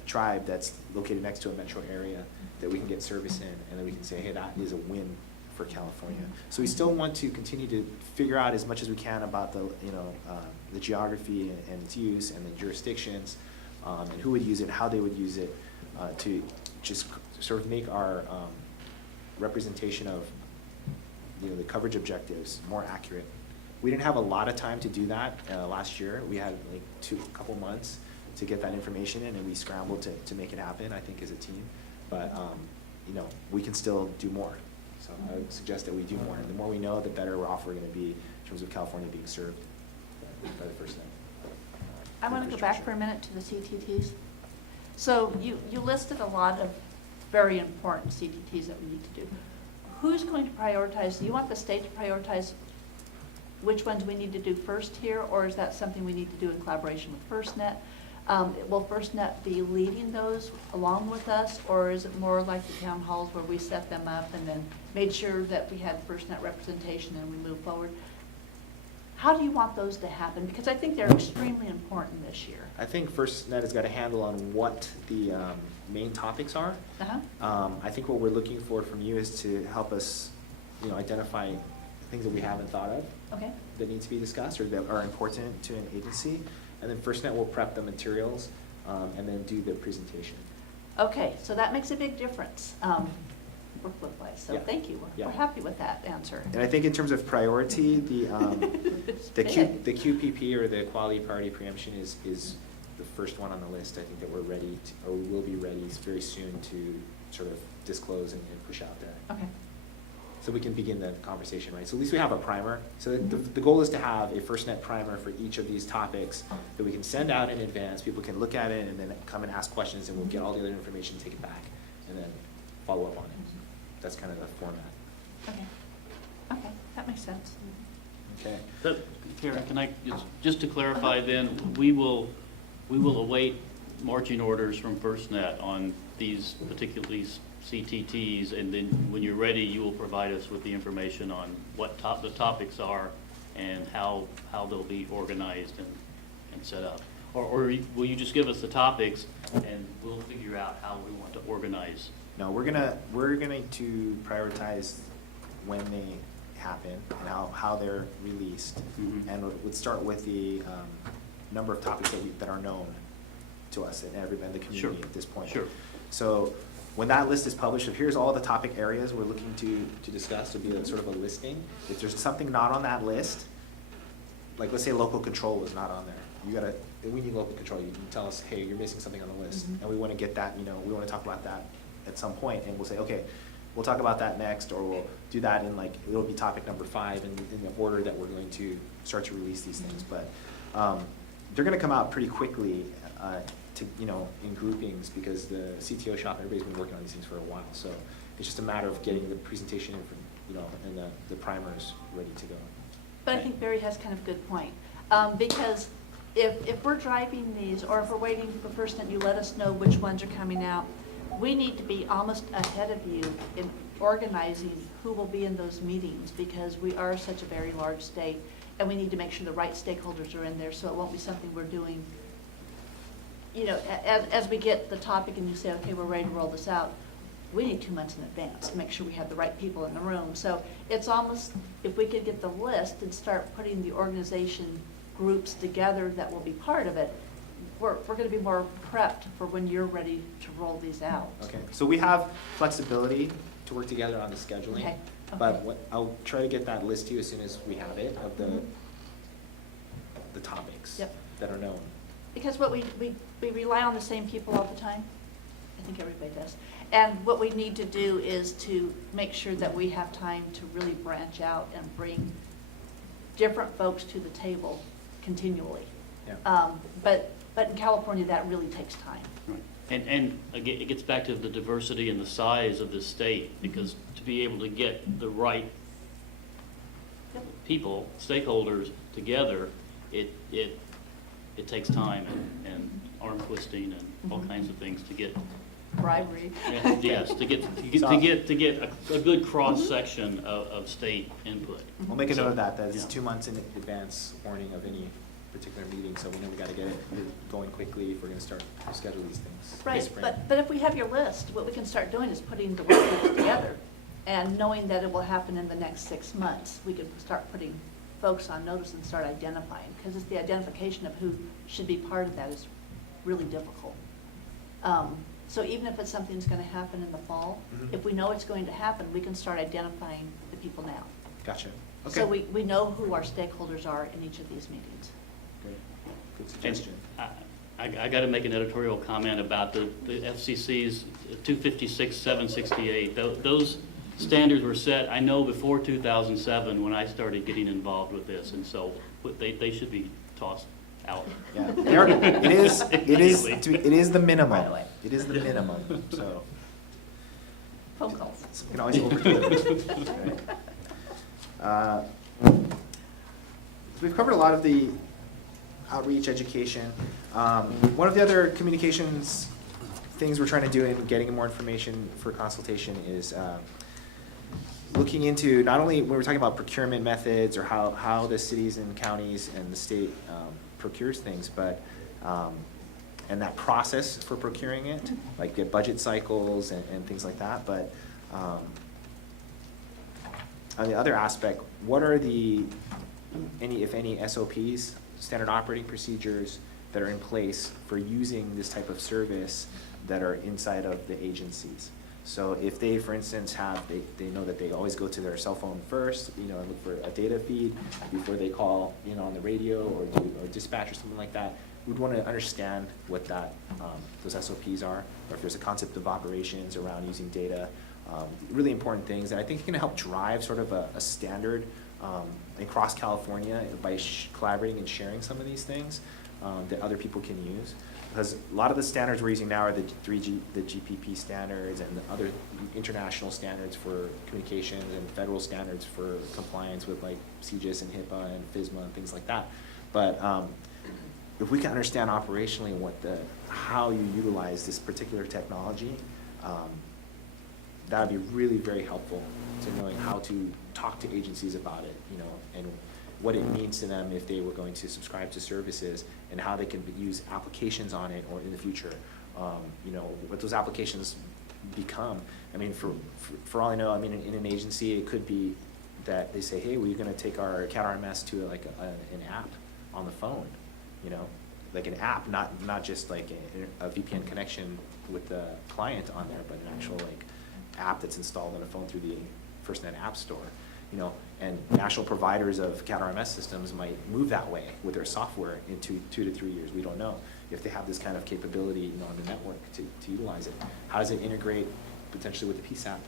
tribe that's located next to a metro area that we can get service in, and then we can say, hey, that is a win for California. So we still want to continue to figure out as much as we can about the geography and its use and the jurisdictions, and who would use it, how they would use it, to just sort of make our representation of the coverage objectives more accurate. We didn't have a lot of time to do that last year. We had like a couple months to get that information in, and we scrambled to make it happen, I think, as a team. But we can still do more. So I would suggest that we do more. And the more we know, the better off we're going to be in terms of California being served by the FirstNet. I want to go back for a minute to the CTTs. So you listed a lot of very important CTTs that we need to do. Who's going to prioritize? Do you want the state to prioritize which ones we need to do first here, or is that something we need to do in collaboration with FirstNet? Will FirstNet be leading those along with us, or is it more like the town halls where we set them up and then made sure that we had FirstNet representation and we move forward? How do you want those to happen? Because I think they're extremely important this year. I think FirstNet has got a handle on what the main topics are. I think what we're looking for from you is to help us, identify things that we haven't thought of that need to be discussed or that are important to an agency. And then FirstNet will prep the materials and then do the presentation. Okay, so that makes a big difference workload-wise. So Yeah. thank you. Yeah. We're happy with that answer. And I think in terms of priority, It's the big. QPP or the quality priority preemption is the first one on the list. I think that we're ready to, or we will be ready very soon to sort of disclose and push out there. Okay. So we can begin the conversation, right? So at least we have a primer. So the goal is to have a FirstNet primer for each of these topics that we can send out in advance. People can look at it and then come and ask questions, and we'll get all the other information, take it back, and then follow up on it. That's kind of the format. Okay. Okay, that makes sense. Okay. Karen, can I, just to clarify then, we will await marching orders from FirstNet on these particularly CTTs, and then when you're ready, you will provide us with the information on what the topics are and how they'll be organized and set up. Or will you just give us the topics and we'll figure out how we want to organize? No, we're gonna to prioritize when they happen and how they're released, and we'll start with the number of topics that are known to us and everybody in the community at this point. Sure. So when that list is published, if here's all the topic areas we're looking to discuss, it'll be a sort of a listing. If there's something not on that list, like let's say local control was not on there, we need local control. You can tell us, hey, you're missing something on the list, and we want to get that. We want to talk about that at some point, and we'll say, okay, we'll talk about that next, or we'll do that in it'll be topic number 5 in the order that we're going to start to release these things. But they're going to come out pretty quickly in groupings because the CTO shop, everybody's been working on these things for a while. So it's just a matter of getting the presentation and the primers ready to go. But I think Barry has kind of a good point. Because if we're driving these, or if we're waiting for FirstNet, you let us know which ones are coming out, we need to be almost ahead of you in organizing who will be in those meetings, because we are such a very large state, and we need to make sure the right stakeholders are in there, so it won't be something we're doing, as we get the topic and you say, okay, we're ready to roll this out, we need 2 months in advance to make sure we have the right people in the room. So it's almost, if we could get the list and start putting the organization groups together that will be part of it, we're going to be more prepped for when you're ready to roll these out. Okay, so we have flexibility to work together on the scheduling. Okay. But I'll try to get that list to you as soon as we have it of the topics Yep. that are known. Because what we rely on the same people all the time. I think everybody does. And what we need to do is to make sure that we have time to really branch out and bring different folks to the table continually. Yeah. But in California, that really takes time. Right. And again, it gets back to the diversity and the size of the state, because to be able to get the right Yep. people, stakeholders together, it takes time and arm twisting and all kinds of things to get, Bribery. yes, to get a good cross-section of state input. We'll make a note of that, that it's Yeah. 2 months in advance warning of any particular meeting, so we know we gotta get it going quickly if we're gonna start to schedule these things. this Right, spring. but if we have your list, what we can start doing is putting the work groups together. And knowing that it will happen in the next 6 months, we can start putting folks on notice and start identifying. Because it's the identification of who should be part of that is really difficult. So even if it's something that's gonna happen in the fall, Mhm. if we know it's going to happen, we can start identifying the people now. Gotcha, okay. So we know who our stakeholders are in each of these meetings. Great, good And suggestion. I got to make an editorial comment about the FCC's 256, 768. Those standards were set, I know, before 2007 when I started getting involved with this, and so they should be tossed out. Yeah, it is the minimum. Right away. It is the minimum, so. Phone calls. So we can always over-deliver. Right. We've covered a lot of the outreach, education. One of the other communications things we're trying to do in getting more information for consultation is looking into not only when we're talking about procurement methods or how the cities and counties and the state procures things, but and that process for procuring it, like get budget cycles and things like that. But on the other aspect, what are if any SOPs, standard operating procedures, that are in place for using this type of service that are inside of the agencies? So if they, for instance, they know that they always go to their cell phone first, and look for a data feed before they call on the radio or dispatch or something like that, we'd want to understand what those SOPs are, or if there's a concept of operations around using data. Really important things that I think are going to help drive sort of a standard across California by collaborating and sharing some of these things that other people can use. Because a lot of the standards we're using now are the GPP standards and the other international standards for communications and federal standards for compliance with like CGIS and HIPAA and FISMA and things like that. But if we can understand operationally how you utilize this particular technology, that would be really very helpful to knowing how to talk to agencies about it, and what it means to them if they were going to subscribe to services, and how they can use applications on it, or in the future, what those applications become. I mean, for all I know, in an agency, it could be that they say, hey, we're going to take our CAT-RMS to like an app on the phone, like an app, not just like a VPN connection with the client on there, but an actual like app that's installed on a phone through the FirstNet App Store. And national providers of CAT-RMS systems might move that way with their software in 2 to 3 years. We don't know if they have this kind of capability, on the network to utilize it. How does it integrate potentially with the PSAP,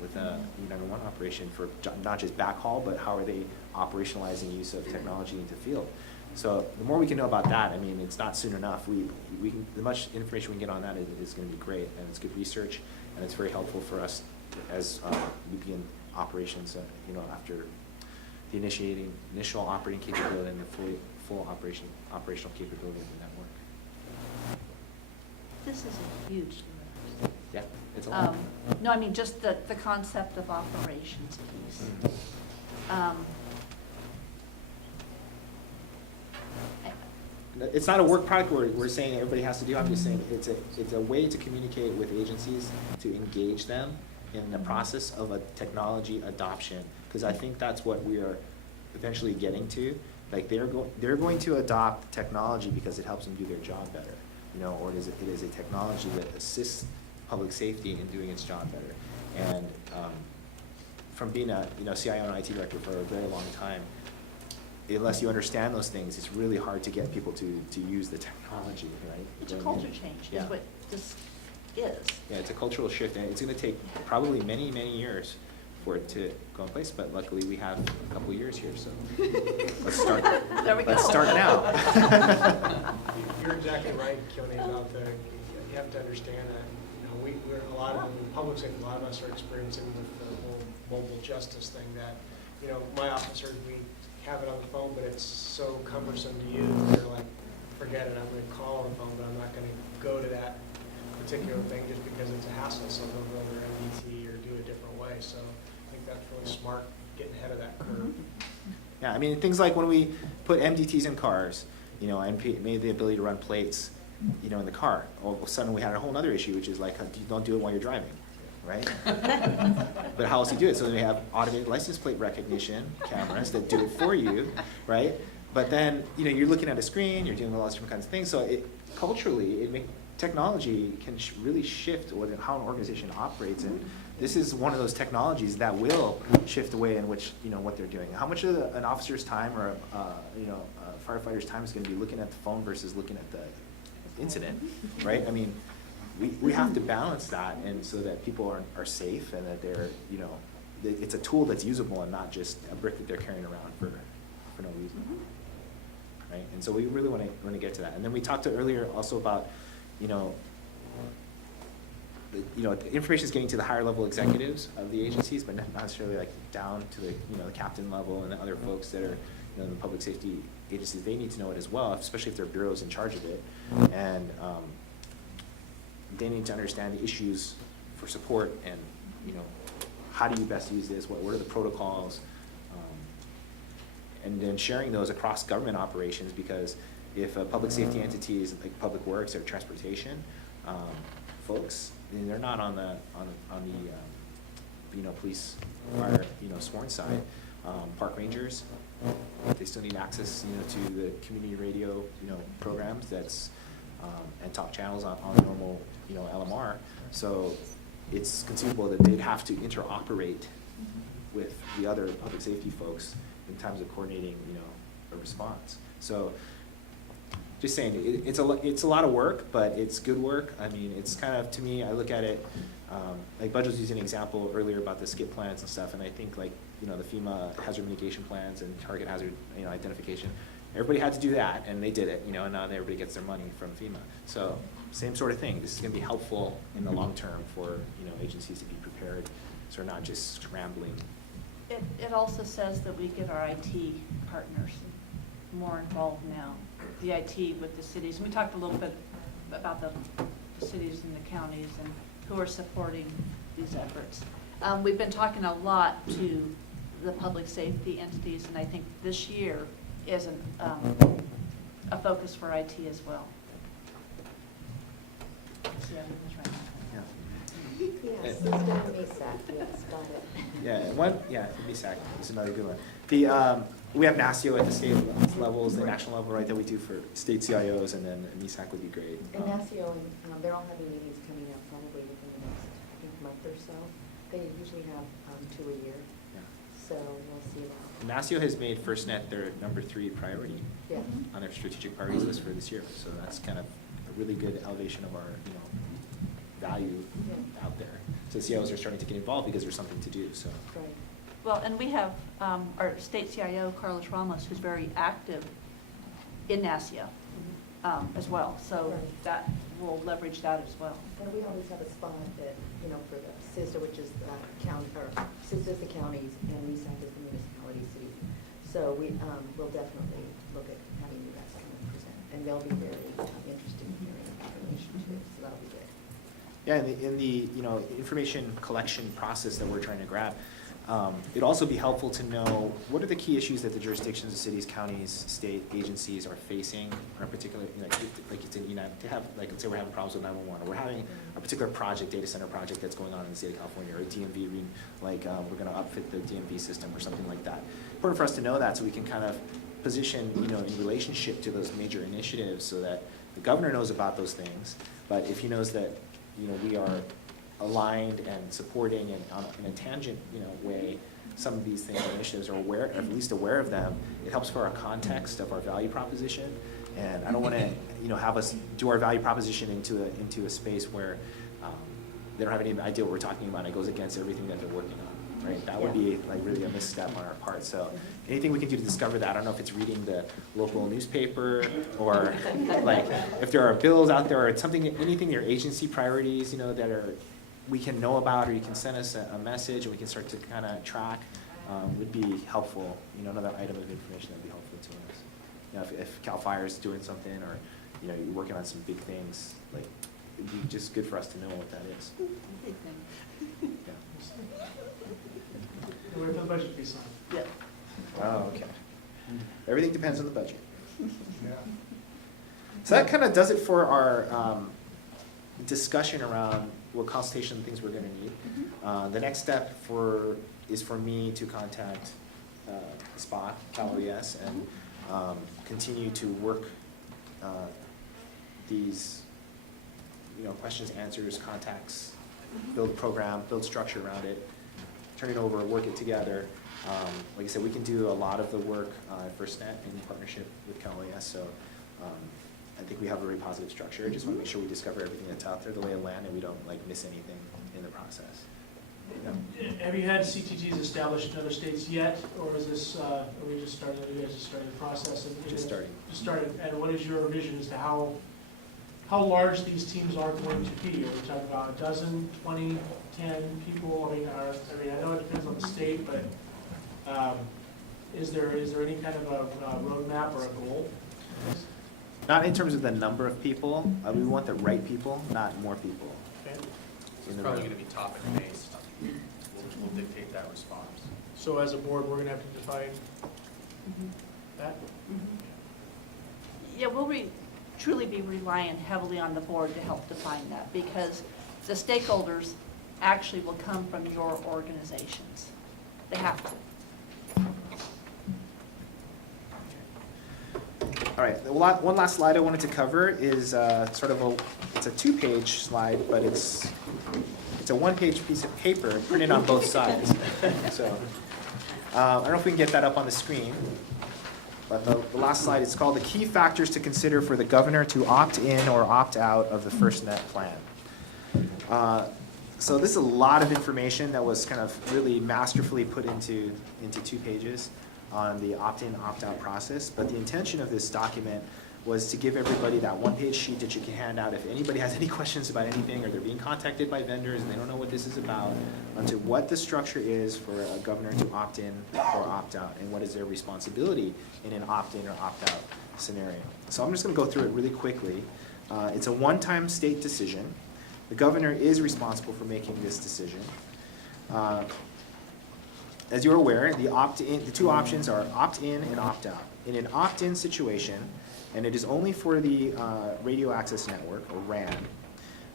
with a E911 operation for not just backhaul, but how are they operationalizing use of technology into field? So the more we can know about that, it's not soon enough. We can, the much information we can get on that is going to be great, and it's good research, and it's very helpful for us as we begin operations, after the initial operating capability and the full operational capability of the network. This is a huge list. Yeah, it's a lot. No, just the concept of operations piece. It's not a work product we're saying everybody has to do. I'm just saying it's a way to communicate with agencies, to engage them in the process of a technology adoption, because I think that's what we are eventually getting to. Like they're going to adopt technology because it helps them do their job better, or it is a technology that assists public safety in doing its job better. And from being a CIO and IT director for a very long time, unless you understand those things, it's really hard to get people to use the technology, right? It's a culture change, Yeah. is what this is. Yeah, it's a cultural shift, and it's gonna take probably many, many years for it to go in place, but luckily we have a couple of years here, so let's start. There we go. Let's start now. You're exactly right, Keone, about you have to understand that, we're a lot of, in public safety, a lot of us are experiencing with the whole mobile justice thing that, my officers, we have it on the phone, but it's so cumbersome to use. They're like, forget it, I'm gonna call on the phone, but I'm not gonna go to that particular thing just because it's a hassle, so they'll go to their MDT or do it a different way. So I think that's really smart, getting ahead of that curve. Yeah, I mean, things like when we put MDTs in cars, and made the ability to run plates, in the car. All of a sudden, we had a whole other issue, which is like, you don't do it while you're driving, right? But how else do you do it? So we have automated license plate recognition cameras that do it for you, right? But then, you're looking at a screen, you're doing all those different kinds of things. So culturally, technology can really shift how an organization operates, and this is one of those technologies that will shift the way in which, what they're doing. How much of an officer's time or a firefighter's time is going to be looking at the phone versus looking at the incident, right? I mean, we have to balance that, and so that people are safe and that they're, it's a tool that's usable and not just a brick that they're carrying around for no reason, right? And so we really want to get to that. And then we talked earlier also about, the information is getting to the higher level executives of the agencies, but not necessarily like down to the, the captain level and the other folks that are, in the public safety agencies. They need to know it as well, especially if their bureau is in charge of it. And they need to understand the issues for support and, how do you best use this? What are the protocols? And then sharing those across government operations, because if a public safety entity is like Public Works or Transportation folks, and they're not on the police or sworn side, park rangers, they still need access to the community radio programs that's and talk channels on normal LMR. So it's conceivable that they'd have to interoperate with the other public safety folks in terms of coordinating a response. So just saying, it's a lot of work, but it's good work. I mean, it's kind of, to me, I look at it, like Budge was using an example earlier about the skip plans and stuff, and I think like, the FEMA hazard mitigation plans and target hazard, identification, everybody had to do that, and they did it, and now everybody gets their money from FEMA. So same sort of thing. This is gonna be helpful in the long term for, agencies to be prepared, so we're not just scrambling. It also says that we get our IT partners more involved now, the IT with the cities. We talked a little bit about the cities and the counties and who are supporting these efforts. We've been talking a lot to the public safety entities, and I think this year is a focus for IT as well. See, I'm moving right now. Yes, system MESAC, yes, got it. Yeah, MESAC is another good one. We have NASIO at the state levels, the national level, right, that we do for state CIOs, and then MESAC would be great. And NASIO, they're all having meetings coming up probably within the next, I think, month or so. They usually have 2 a year, Yeah. so we'll see that. NASIO has made FirstNet their #3 priority Yeah. on their strategic priorities list for this year. So that's kind of a really good elevation of our, value out there. So CIOs are starting to get involved because there's something to do, so. Right. Well, and we have our state CIO, Carlos Ramos, who's very active in NASIO as well. So Right. that will leverage that as well. And we always have a spot that, for the CISDA, which is the county, or CISDA is the counties, and MESAC is the municipality city. So we'll definitely look at having you guys come and present, and they'll be very interested in hearing information too, so that'll be good. Yeah, in the information collection process that we're trying to grab, it'd also be helpful to know what are the key issues that the jurisdictions of cities, counties, state agencies are facing, or in particular, like it's in to have, like, let's say we're having problems with 911, or we're having a particular project, data center project that's going on in the state of California, or a DMV, we're going to upfit the DMV system or something like that. Important for us to know that so we can kind of position, in relationship to those major initiatives so that the governor knows about those things, but if he knows that we are aligned and supporting and in a tangent, way, some of these things or initiatives, or aware, or at least aware of them, it helps for our context of our value proposition. And I don't want to, have us do our value proposition into a space where they don't have any idea what we're talking about. And it goes against everything that they're working on, right? That would be like really a misstep on our part. So anything we can do to discover that. I don't know if it's reading the local newspaper, or like if there are bills out there, or something, anything, your agency priorities, that we can know about, or you can send us a message and we can start to kind of track, would be helpful. Another item of information that would be helpful to us. If CAL FIRE is doing something, or you're working on some big things, like it'd be just good for us to know what that is. Yeah. Where the budget piece on? Yeah. Oh, okay. Everything depends on the budget. Yeah. So that kind of does it for our discussion around what consultation things we're going to need. The next step is for me to contact SPOT, CalOES, and continue to work these questions, answers, contacts, build program, build structure around it, turn it over, work it together. Like I said, we can do a lot of the work at FirstNet in partnership with CalOES, so I think we have a very positive structure. I just want to make sure we discover everything that's out there, the lay of land, and we don't miss anything in the process. Yeah. Have you had CTGs established in other states yet, or is this, are we just starting, you guys just starting the process? Just starting. Just started, and what is your vision as to how large these teams are going to be? Are we talking about a dozen, 20, 10 people? I know it depends on the state, but is there any kind of a roadmap or a goal? Not in terms of the number of people. We want the right people, not more people. Okay. It's probably going to be topic based. We'll dictate that response. So as a board, we're going to have to define that? Yeah, we'll truly be relying heavily on the board to help define that, because the stakeholders actually will come from your organizations. They have to. All right, one last slide I wanted to cover is it's a 2-page slide, but it's a 1-page piece of paper printed on both sides. So I don't know if we can get that up on the screen, but the last slide is called the key factors to consider for the governor to opt in or opt out of the FirstNet plan. So this is a lot of information that was kind of really masterfully put into 2 pages on the opt-in, opt-out process. But the intention of this document was to give everybody that 1-page sheet that you can hand out if anybody has any questions about anything, or they're being contacted by vendors and they don't know what this is about, onto what the structure is for a governor to opt in or opt out, and what is their responsibility in an opt-in or opt-out scenario. So I'm just going to go through it really quickly. It's a one-time state decision. The governor is responsible for making this decision. As you're aware, the 2 options are opt-in and opt-out. In an opt-in situation, and it is only for the radio access network, or RAN,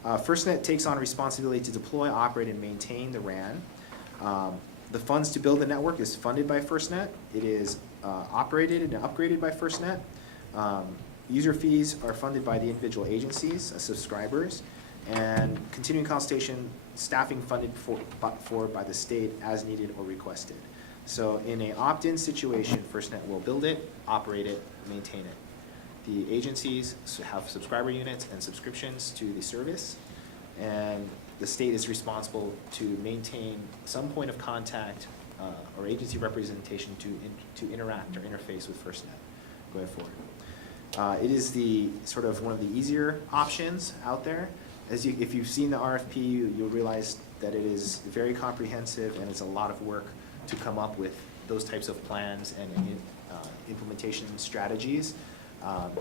FirstNet takes on responsibility to deploy, operate, and maintain the RAN. The funds to build the network is funded by FirstNet. It is operated and upgraded by FirstNet. User fees are funded by the individual agencies as subscribers, and continuing consultation staffing funded by the state as needed or requested. So in an opt-in situation, FirstNet will build it, operate it, maintain it. The agencies have subscriber units and subscriptions to the service, and the state is responsible to maintain some point of contact or agency representation to interact or interface with FirstNet going forward. It is the sort of one of the easier options out there. If you've seen the RFP, you'll realize that it is very comprehensive, and it's a lot of work to come up with those types of plans and implementation strategies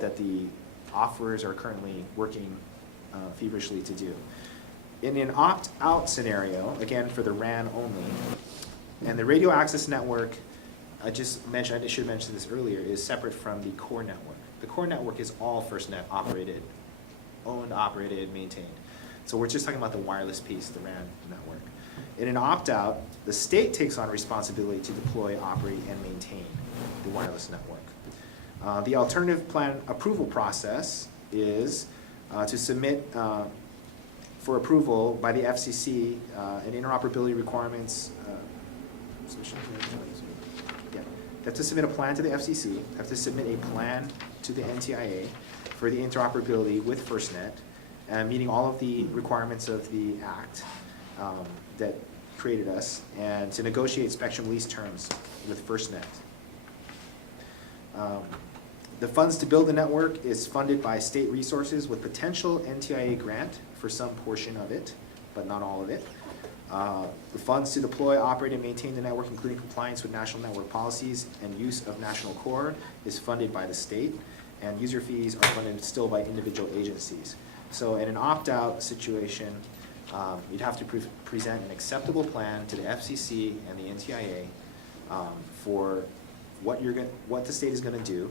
that the offerers are currently working feverishly to do. In an opt-out scenario, again for the RAN only, and the radio access network, I should mention this earlier, is separate from the core network. The core network is all FirstNet operated, owned, operated, maintained. So we're just talking about the wireless piece, the RAN network. In an opt-out, the state takes on responsibility to deploy, operate, and maintain the wireless network. The alternative plan approval process is to submit for approval by the FCC an interoperability requirements Yeah, they have to submit a plan to the FCC, they have to submit a plan to the NTIA for the interoperability with FirstNet, meeting all of the requirements of the act that created us, and to negotiate spectrum lease terms with FirstNet. The funds to build the network is funded by state resources with potential NTIA grant for some portion of it, but not all of it. The funds to deploy, operate, and maintain the network, including compliance with national network policies and use of national core, is funded by the state, and user fees are funded still by individual agencies. So in an opt-out situation, you'd have to present an acceptable plan to the FCC and the NTIA for what the state is going to do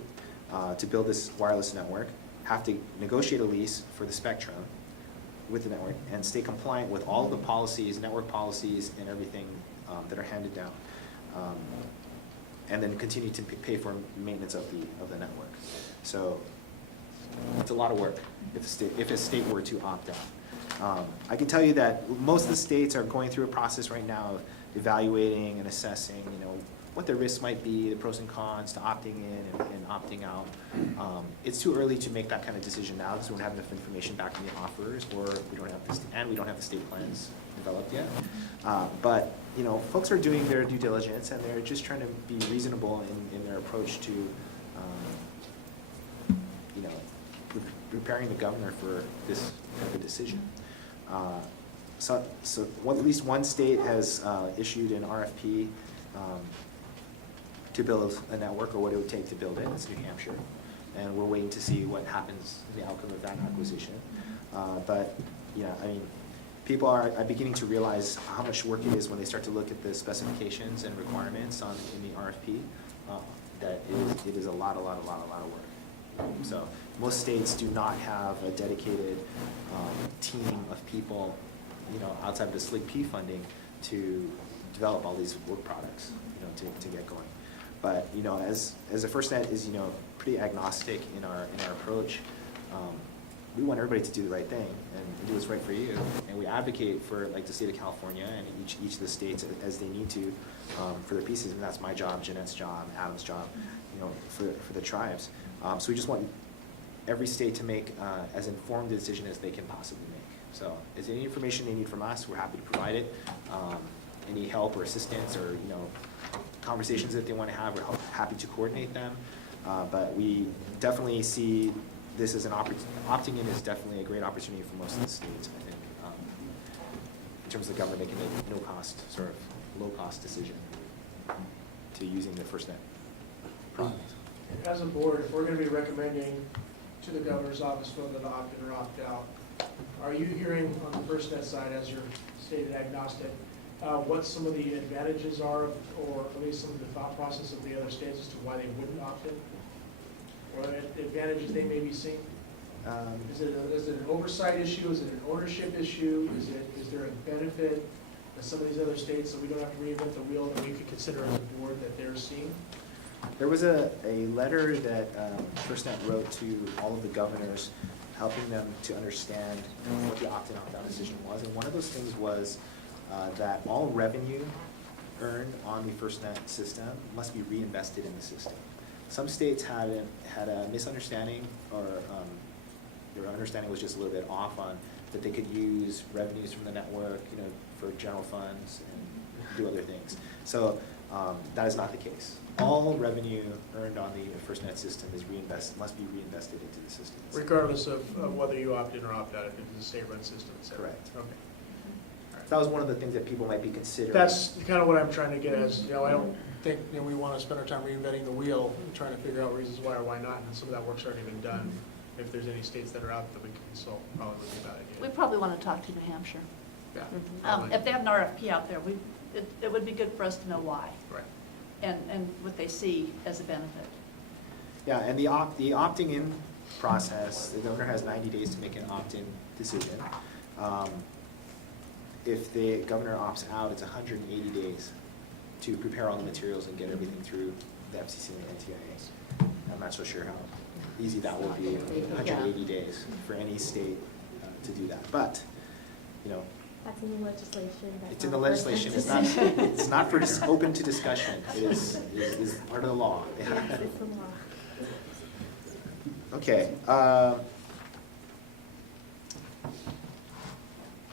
to build this wireless network, have to negotiate a lease for the spectrum with the network, and stay compliant with all of the policies, network policies, and everything that are handed down, and then continue to pay for maintenance of the network. So it's a lot of work if a state were to opt out. I can tell you that most of the states are going through a process right now of evaluating and assessing, what the risks might be, the pros and cons to opting in and opting out. It's too early to make that kind of decision now because we don't have enough information back from the offers, or we don't have the state plans developed yet. But folks are doing their due diligence, and they're just trying to be reasonable in their approach to preparing the governor for this type of decision. So at least one state has issued an RFP to build a network, or what it would take to build it. It's New Hampshire, and we're waiting to see what happens in the outcome of that acquisition. But people are beginning to realize how much work it is when they start to look at the specifications and requirements in the RFP. That it is a lot of work. So most states do not have a dedicated team of people, outside of the SLIG P funding to develop all these work products, to get going. But as a FirstNet is pretty agnostic in our approach, we want everybody to do the right thing and do what's right for you, and we advocate for the state of California and each of the states as they need to for their pieces, and that's my job, Jeanette's job, Adam's job, for the tribes. So we just want every state to make as informed a decision as they can possibly make. So is there any information they need from us, we're happy to provide it. Any help or assistance or conversations that they want to have, we're happy to coordinate them. But we definitely see this as an opting in is definitely a great opportunity for most of the states, I think, in terms of the government making a no-cost, sort of low-cost decision to using the FirstNet product. As a board, if we're going to be recommending to the governor's office whether to opt in or opt out, are you hearing on the FirstNet side, as you're stated agnostic, what some of the advantages are, or at least some of the thought process of the other states as to why they wouldn't opt in? Or advantages they may be seeing? Is it an oversight issue? Is it an ownership issue? Is there a benefit to some of these other states that we don't have to reinvent the wheel that we could consider as a board that they're seeing? There was a letter that FirstNet wrote to all of the governors, helping them to understand what the opt-in, opt-out decision was. And one of those things was that all revenue earned on the FirstNet system must be reinvested in the system. Some states had a misunderstanding, or their understanding was just a little bit off on that they could use revenues from the network, for general funds and do other things. So that is not the case. All revenue earned on the FirstNet system must be reinvested into the system. Regardless of whether you opt in or opt out, if it's a state-run system, et cetera. Correct. Okay. That was one of the things that people might be considering. That's kind of what I'm trying to get at, is, I don't think we want to spend our time reinventing the wheel, and trying to figure out reasons why or why not, and some of that work's already been done. If there's any states that are out that we can consult, probably would be a bad We idea. probably want to talk to New Hampshire. Yeah. If they have an RFP out there, it would be good for us to know why Right. and what they see as a benefit. Yeah, and the opting in process, the governor has 90 days to make an opt-in decision. If the governor opts out, it's 180 days to prepare all the materials and get everything through the FCC and the NTIA. I'm not so sure how easy that will be, 180 days for any state to do that. But, That's in the legislation. That's It's in the not a first legislation, decision. it's not for, open to discussion, it is part of the law. Yes, it's the law. Okay.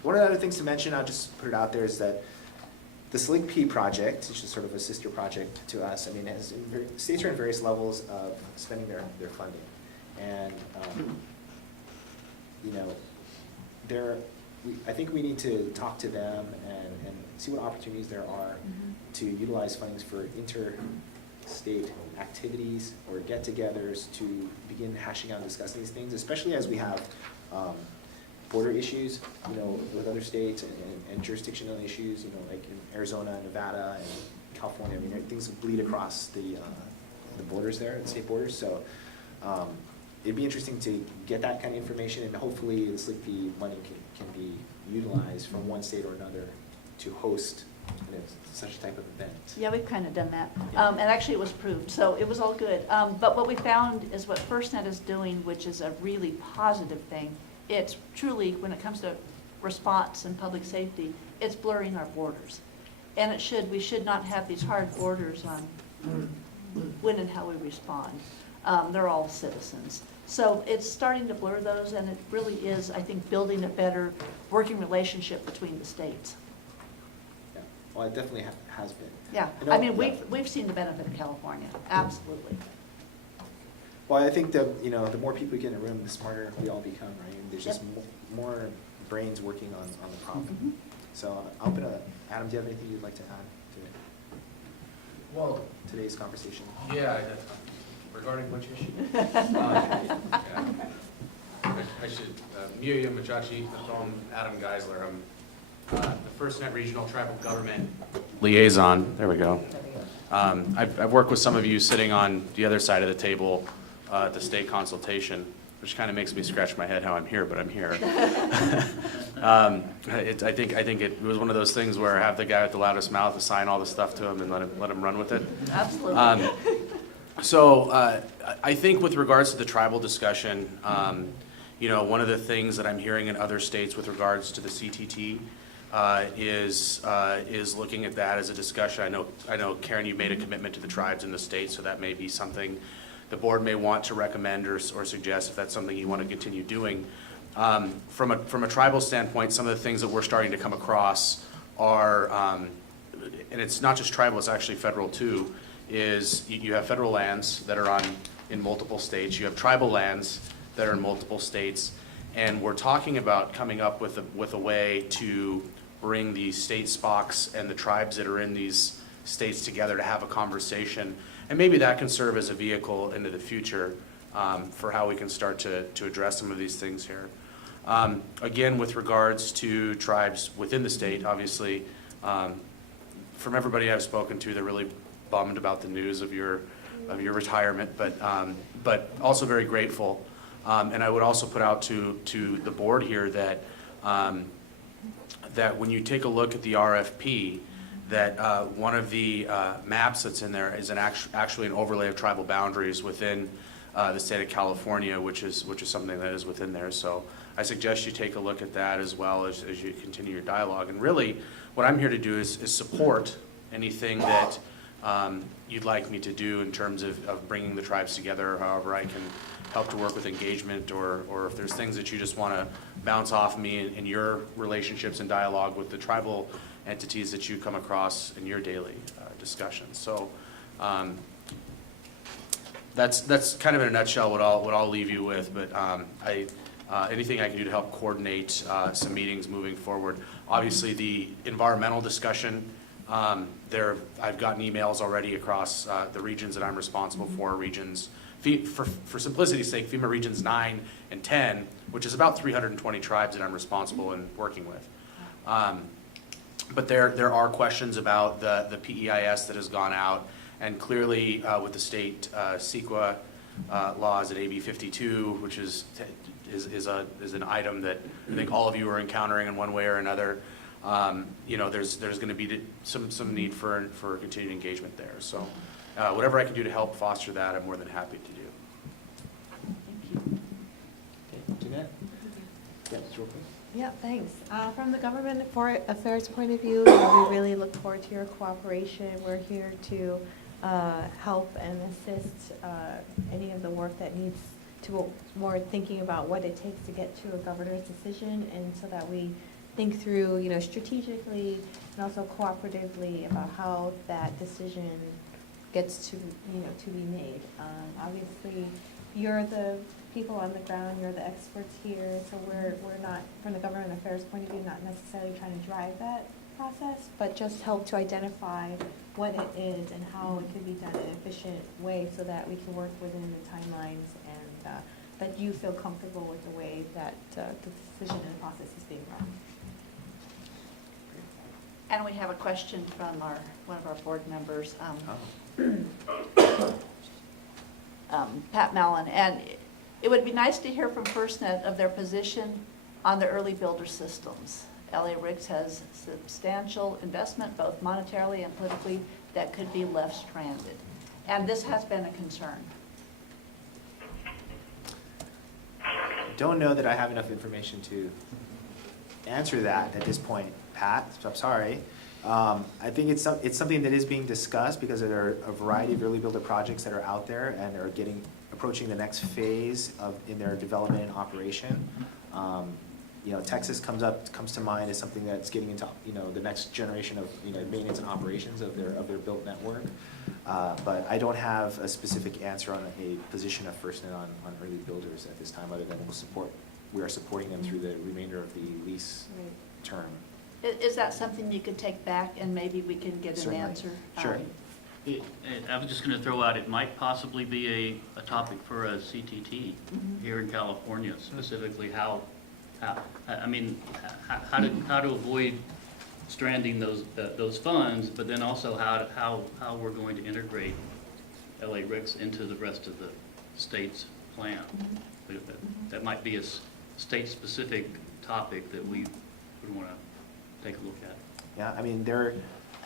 One of the other things to mention, I'll just put it out there, is that the Slick P project, which is sort of a sister project to us, I mean, states are in various levels of spending their funding. And, you know, I think we need to talk to them and see what opportunities there are to utilize fundings for interstate activities or get-togethers to begin hashing out and discussing these things, especially as we have border issues, you know, with other states and jurisdictional issues, you know, like in Arizona, Nevada, and California. I mean, things bleed across the borders there, the state borders. So it'd be interesting to get that kind of information, and hopefully the Slick P money can be utilized from one state or another to host, you know, such a type of event. Yeah, we've kind of done that. And actually it was approved, so it was all good. But what we found is what FirstNet is doing, which is a really positive thing. It's truly, when it comes to response and public safety, it's blurring our borders. And we should not have these hard borders on when and how we respond. They're all citizens. So it's starting to blur those, and it really is, I think, building a better working relationship between the states. Yeah. Well, it definitely has been. Yeah, You know, I mean, yeah. we've seen the benefit of California, absolutely. Well, I think the more people we get in a room, the smarter we all become, right? And there's just more brains working on the problem. So I'll open up. Adam, do you have anything you'd like to add to today's conversation? Yeah, regarding which issue? I should, Miya Machachi, I'm Adam Geisler. I'm the FirstNet Regional Tribal Government Liaison. There we go. I've worked with some of you sitting on the other side of the table at the state consultation, which kind of makes me scratch my head how I'm here, but I'm here. I think it was one of those things where I have the guy with the loudest mouth assign all the stuff to him and let him run with it. Absolutely. So I think with regards to the tribal discussion, you know, one of the things that I'm hearing in other states with regards to the CTT is looking at that as a discussion. I know, Karen, you made a commitment to the tribes in the state, so that may be something the board may want to recommend or suggest if that's something you want to continue doing. From a tribal standpoint, some of the things that we're starting to come across are, and it's not just tribal, it's actually federal too, is you have federal lands that are in multiple states, you have tribal lands that are in multiple states, and we're talking about coming up with a way to bring the state SPOCs and the tribes that are in these states together to have a conversation. And maybe that can serve as a vehicle into the future for how we can start to address some of these things here. Again, with regards to tribes within the state, obviously, from everybody I've spoken to, they're really bummed about the news of your retirement, but also very grateful. And I would also put out to the board here that that when you take a look at the RFP, that one of the maps that's in there is actually an overlay of tribal boundaries within the state of California, which is something that is within there. So I suggest you take a look at that as well as you continue your dialogue. And really, what I'm here to do is support anything that you'd like me to do in terms of bringing the tribes together, however I can help to work with engagement, or if there's things that you just want to bounce off of me in your relationships and dialogue with the tribal entities that you come across in your daily discussions. So that's kind of in a nutshell what I'll leave you with. But anything I can do to help coordinate some meetings moving forward. Obviously, the environmental discussion. I've gotten emails already across the regions that I'm responsible for. Regions, for simplicity's sake, FEMA regions 9 and 10, which is about 320 tribes that I'm responsible and working with. But there are questions about the PEIS that has gone out, and clearly with the state CEQA laws at AB 52, which is an item that I think all of you are encountering in one way or another. You know, there's going to be some need for continued engagement there. So whatever I can do to help foster that, I'm more than happy to do. Thank you. Okay, Jeanette? Yeah, just real quick. Yeah, thanks. From the government affairs point of view, we really look forward to your cooperation. We're here to help and assist any of the work that needs to more thinking about what it takes to get to a governor's decision, and so that we think through, strategically and also cooperatively about how that decision gets to, to be made. Obviously, you're the people on the ground, you're the experts here, so we're not, from the government affairs point of view, not necessarily trying to drive that process, but just help to identify what it is and how it can be done in an efficient way so that we can work within the timelines and that you feel comfortable with the way that the decision and the process is being run. And we have a question from one of our board members, Pat Mallon. And it would be nice to hear from FirstNet of their position on the early builder systems. LA RICS has substantial investment, both monetarily and politically, that could be left stranded. And this has been a concern. Don't know that I have enough information to answer that at this point, Pat, so I'm sorry. I think it's something that is being discussed because there are a variety of early builder projects that are out there and are approaching the next phase in their development and operation. Texas comes to mind as something that's getting into the next generation of maintenance and operations of their built network. But I don't have a specific answer on a position of FirstNet on early builders at this time, other than we are supporting them through the remainder of the lease term. Is that something you could take back and maybe we can get an Certainly. answer? Sure. I was just going to throw out, it might possibly be a topic for a CTT here in California, specifically how to avoid stranding those funds, but then also how we're going to integrate LA RICS into the rest of the state's plan. That might be a state-specific topic that we would want to take a look at. Yeah, I mean, they're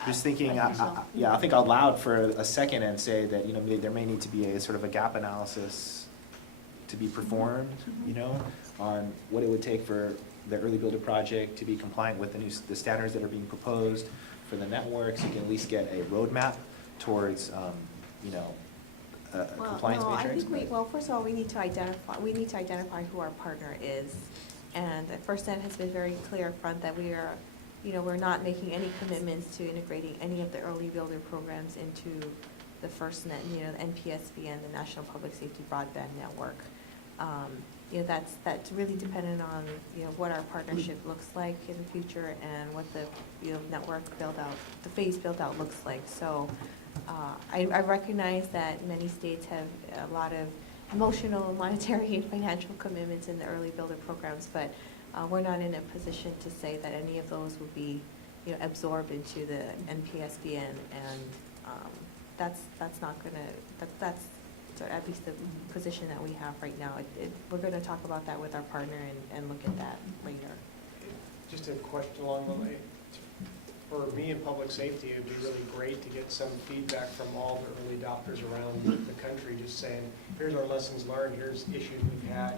just thinking, I think so. I'll think out loud for a second and say that, there may need to be a sort of a gap analysis to be performed, on what it would take for the early builder project to be compliant with the standards that are being proposed for the networks. You can at least get a roadmap towards, compliance No, matrix. I think first of all, we need to identify who our partner is. And FirstNet has been very clear up front that we are, we're not making any commitments to integrating any of the early builder programs into the FirstNet, the NPSBN, the National Public Safety Broadband Network. That's really dependent on, what our partnership looks like in the future and what the, network build out, the phase build out looks like. So I recognize that many states have a lot of emotional, monetary, and financial commitments in the early builder programs, but we're not in a position to say that any of those would be, absorbed into the NPSBN, and that's not that's at least the position that we have right now. We're going to talk about that with our partner and look at that later. Just a question along the way. For me in public safety, it'd be really great to get some feedback from all the early adopters around the country, just saying, here's our lessons learned, here's issues we've had,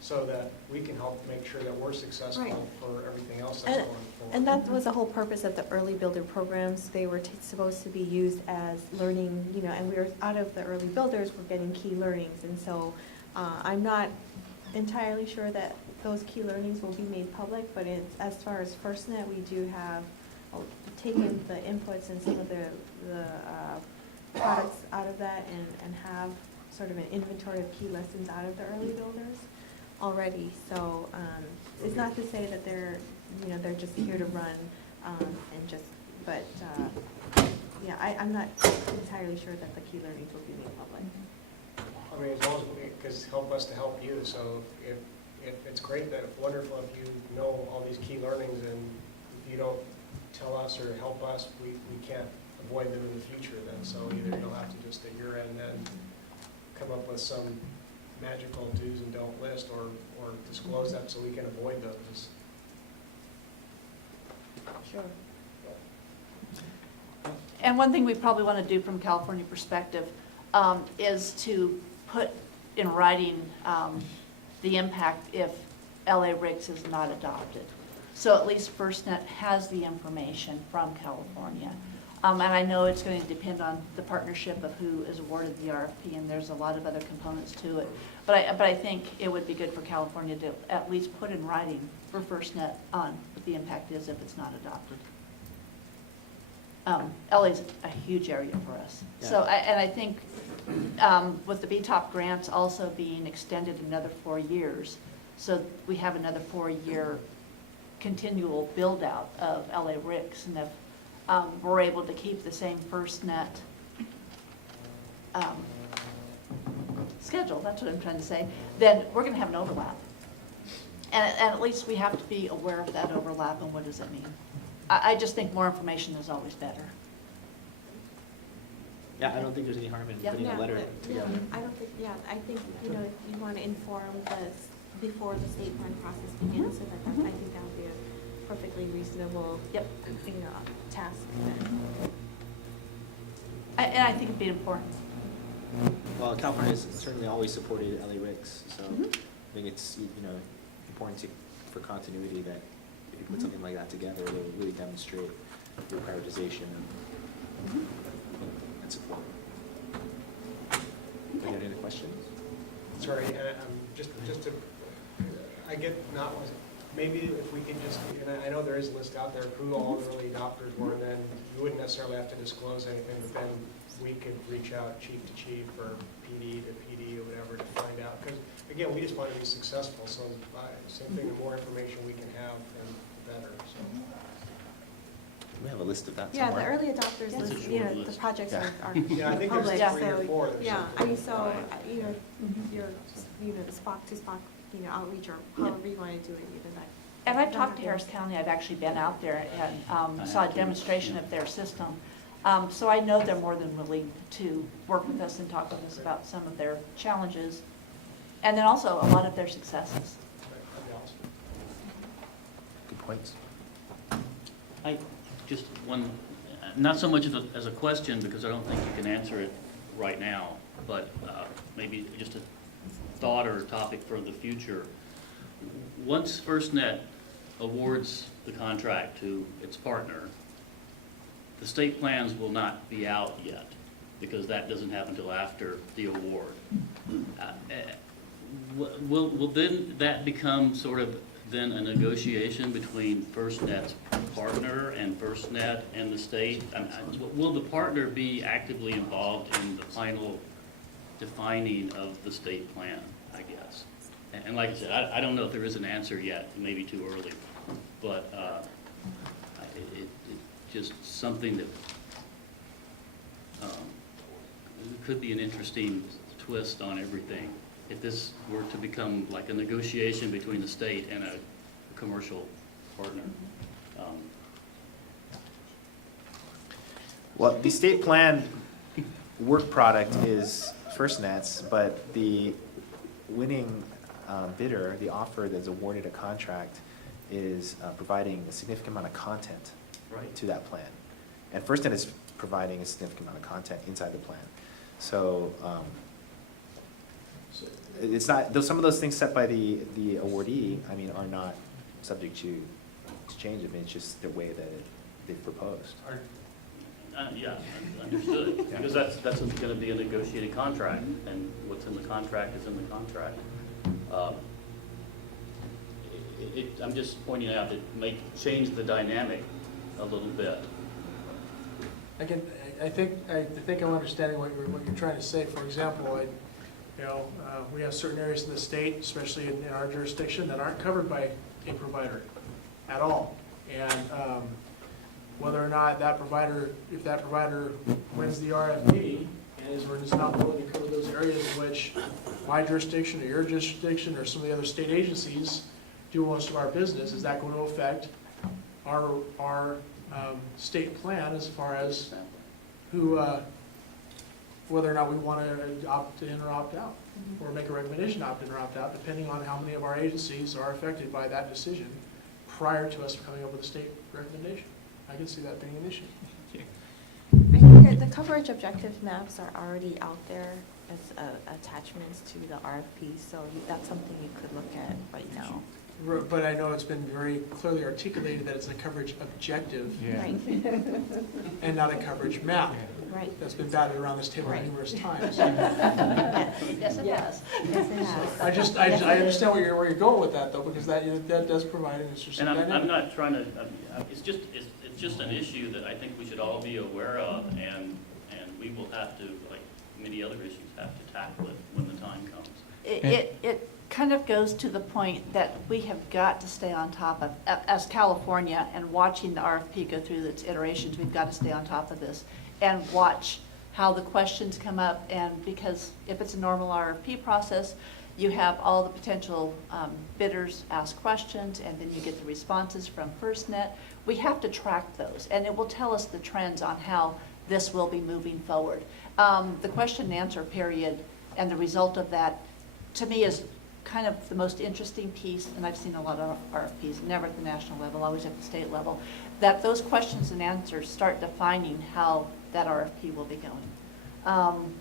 so that we can help make sure that we're successful Right. for everything else that's going forward. And that was the whole purpose of the early builder programs. They were supposed to be used as learning, and we were out of the early builders, we're getting key learnings. And so I'm not entirely sure that those key learnings will be made public, but as far as FirstNet, we do have taken the inputs and some of the products out of that and have sort of an inventory of key lessons out of the early builders already. So it's not to say that they're just here to run but I'm not entirely sure that the key learnings will be made public. I mean, as long as because help us to help you. So if it's great, that wonderful if you know all these key learnings, and if you don't tell us or help us, we can't avoid them in the future then. So either you'll have to just at your end then come up with some magical do's and don't list, or disclose that so we can avoid those. Sure. And one thing we probably want to do from California perspective is to put in writing the impact if LA RICS is not adopted. So at least FirstNet has the information from California. And I know it's going to depend on the partnership of who is awarded the RFP, and there's a lot of other components to it. But I think it would be good for California to at least put in writing for FirstNet on what the impact is if it's not adopted. LA's a huge area for us. So, I think with the BTOP grants also being extended another 4 years, so we have another 4-year continual build-out of LA RICS, and if we're able to keep the same FirstNet schedule, that's what I'm trying to say, then we're going to have an overlap. And at least we have to be aware of that overlap and what does it mean. I just think more information is always better. Yeah, I don't think there's any harm in Yeah. putting a letter but, together. I don't think, I think, if you want to inform this before the state plan process begins, so that, I think that would be a perfectly reasonable, task. And I think it'd be important. Well, California has certainly always supported LA RICS, so Mhm. I think it's, important for continuity that if you put something like that together, it will really demonstrate your prioritization and support. Any other questions? Sorry, just to, I get not, maybe if we could just, and I know there is a list out there of who all the early adopters were, and then you wouldn't necessarily have to disclose anything, but then we could reach out chief to chief or PD to PD or whatever to find out. Because again, we just want to be successful, so same thing, the more information we can have, the better, so. We have a list of that Yeah, the somewhere. early adopters It's a list, short the list. projects Yeah. are Yeah, I think there's public, 3 or so, 4. There's yeah, something. I mean, so, your, the spot to spot, outreach or however you want to do it, that. And I've talked to Harris County, I've actually been out there and saw a demonstration of their system. So I know they're more than willing to work with us and talk with us about some of their challenges, and then also a lot of their successes. That'd be awesome. Good points. I, just one, not so much as a question, because I don't think you can answer it right now, but maybe just a thought or a topic for the future. Once FirstNet awards the contract to its partner, the state plans will not be out yet, because that doesn't happen until after the award. Will then that become sort of then a negotiation between FirstNet's partner and FirstNet and the state? Will the partner be actively involved in the final defining of the state plan, I guess? And like I said, I don't know if there is an answer yet, it may be too early, but it's just something that could be an interesting twist on everything. If this were to become like a negotiation between the state and a commercial partner. Well, the state plan work product is FirstNet's, but the winning bidder, the offer that's awarded a contract, is providing a significant amount of content to that plan. And FirstNet is providing a significant amount of content inside the plan. So it's not, some of those things set by the awardee, are not subject to change. It's just the way that they've proposed. Yeah, understood, because that's going to be a negotiated contract, and what's in the contract is in the contract. I'm just pointing out it may change the dynamic a little bit. I think I'm understanding what you're trying to say. For example, we have certain areas in the state, especially in our jurisdiction, that aren't covered by a provider at all. And whether or not that provider, if that provider wins the RFP and is not willing to cover those areas in which my jurisdiction or your jurisdiction or some of the other state agencies do most of our business, is that going to affect our state plan as far as whether or not we want to opt in or opt out, or make a recommendation opt in or opt out, depending on how many of our agencies are affected by that decision prior to us coming up with a state recommendation. I can see that being an issue. I think that the coverage objective maps are already out there as attachments to the RFP, so that's something you could look at right now. But I know it's been very clearly articulated that it's a coverage objective Yeah. Right, and not a coverage map. right. That's been batted around this table Right. numerous times. Yes, it has. Yes, it has. I understand where you're going with that though, because that does provide an interesting And dynamic. I'm not trying to, it's just an issue that I think we should all be aware of, and we will have to, like many other issues, have to tackle it when the time comes. It kind of goes to the point that we have got to stay on top of, as California, and watching the RFP go through its iterations, we've got to stay on top of this and watch how the questions come up, and because if it's a normal RFP process, you have all the potential bidders ask questions, and then you get the responses from FirstNet. We have to track those, and it will tell us the trends on how this will be moving forward. The question and answer period and the result of that, to me, is kind of the most interesting piece, and I've seen a lot of RFPs, never at the national level, always at the state level, that those questions and answers start defining how that RFP will be going.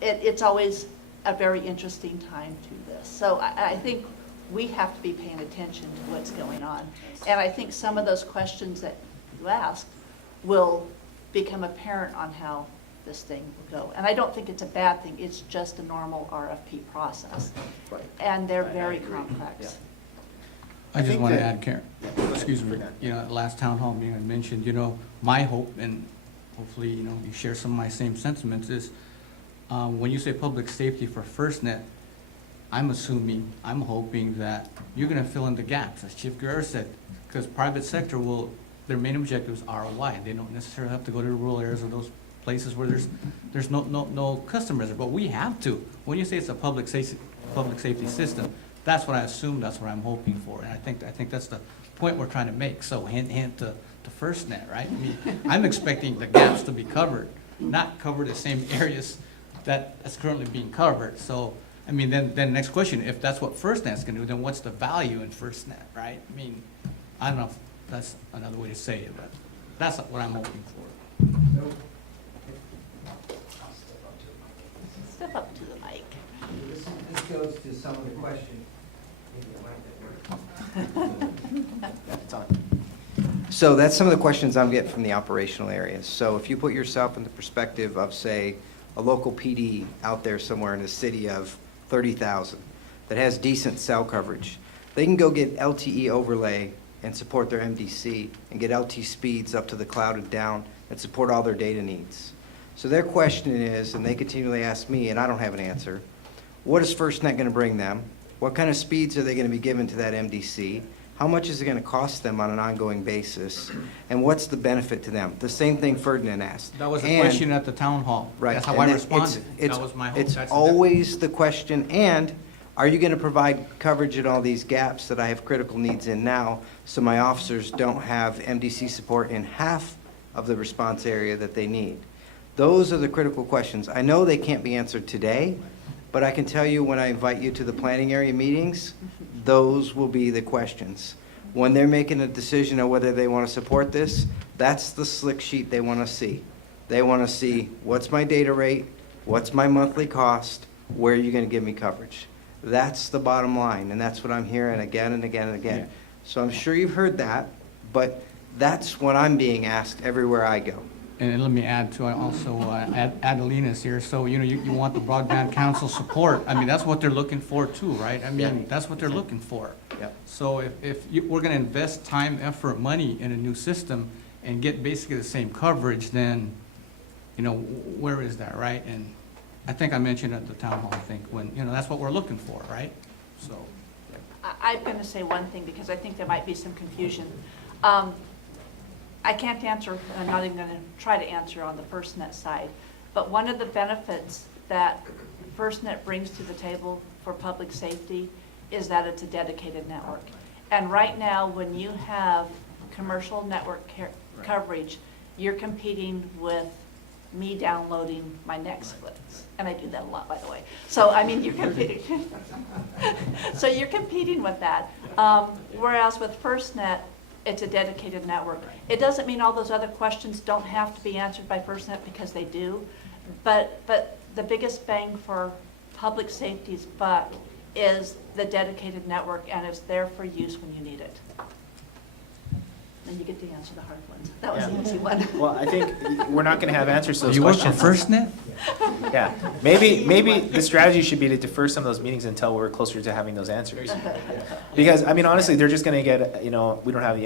It's always a very interesting time to this. So I think we have to be paying attention to what's going on. And I think some of those questions that you asked will become apparent on how this thing will go. And I don't think it's a bad thing, it's just a normal RFP process. Right. And they're I very agree. complex. I just think want to that- add, Karen, excuse me, Forgot. you know, at last town hall meeting I mentioned, you know, my hope, and hopefully, you know, you share some of my same sentiments, is when you say public safety for FirstNet, I'm hoping that you're going to fill in the gaps, as Chief Guerrero said, because private sector their main objective is ROI. They don't necessarily have to go to the rural areas or those places where there's no customers, but we have to. When you say it's a public safety system, that's what I assume, that's what I'm hoping for, and I think that's the point we're trying to make. So hint to FirstNet, right? I mean, I'm expecting the gaps to be covered, not cover the same areas that's currently being covered. So, I mean, then next question, if that's what FirstNet's gonna do, then what's the value in FirstNet, right? I mean, I don't know if that's another way to say it, but that's what I'm hoping for. Step up to the mic. This goes to some of the questions. It's on. So that's some of the questions I'm getting from the operational areas. So if you put yourself in the perspective of, say, a local PD out there somewhere in a city of 30,000 that has decent cell coverage, they can go get LTE overlay and support their MDC and get LTE speeds up to the cloud and down and support all their data needs. So their question is, and they continually ask me, and I don't have an answer, what is FirstNet going to bring them? What kind of speeds are they going to be given to that MDC? How much is it going to cost them on an ongoing basis? And what's the benefit to them? The same thing Ferdinand asked. That was the And- question at the town hall. Right. That's how and I then responded. it's- That was my hope. It's That's the- always the question, and are you going to provide coverage in all these gaps that I have critical needs in now, so my officers don't have MDC support in half of the response area that they need? Those are the critical questions. I know they can't be answered today, but I can tell you when I invite you to the planning area meetings, those will be the questions. When they're making a decision on whether they want to support this, that's the slick sheet they want to see. They want to see, what's my data rate? What's my monthly cost? Where are you going to give me coverage? That's the bottom line, and that's what I'm hearing again and again and again. Yeah. So I'm sure you've heard that, but that's what I'm being asked everywhere I go. And let me add to, also, Adelina's here, so, you know, you want the broadband council support. I mean, that's what they're looking for too, right? I Yeah. mean, that's what they're looking for. Yep. So we're gonna invest time, effort, money in a new system and get basically the same coverage, then, you know, where is that, right? And I think I mentioned at the town hall, I think, when, you know, that's what we're looking for, right? So. I'm going to say one thing because I think there might be some confusion. I can't answer, and I'm not even going to try to answer on the FirstNet side, but one of the benefits that FirstNet brings to the table for public safety is that it's a dedicated network. And right now, when you have commercial network coverage, you're competing with me downloading my Netflix. And I do that a lot, by the way. So, I mean, you're competing. So you're competing with that. Whereas with FirstNet, it's a dedicated network. It doesn't mean all those other questions don't have to be answered by FirstNet, because they do. But the biggest bang for public safety's buck is the dedicated network, and it's there for use when you need it. And you get to answer the hard ones. That was an easy one. Well, I think we're not gonna have answers to those You work for questions. FirstNet? Yeah, maybe the strategy should be to defer some of those meetings until we're closer to having those answers. Because, I mean, honestly, they're just gonna get, we don't have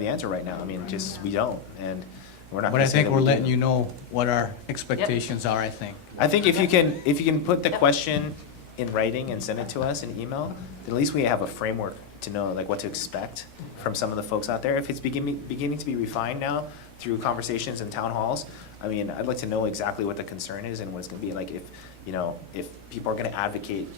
the answer right now. I mean, we don't, and we're not But gonna I say think that we're we do. letting you know what our expectations are, I think. I think if you can put the question in writing and send it to us in email, then at least we have a framework to know like what to expect from some of the folks out there. If it's beginning to be refined now through conversations and town halls, I mean, I'd like to know exactly what the concern is and what it's gonna be. Like if people are gonna advocate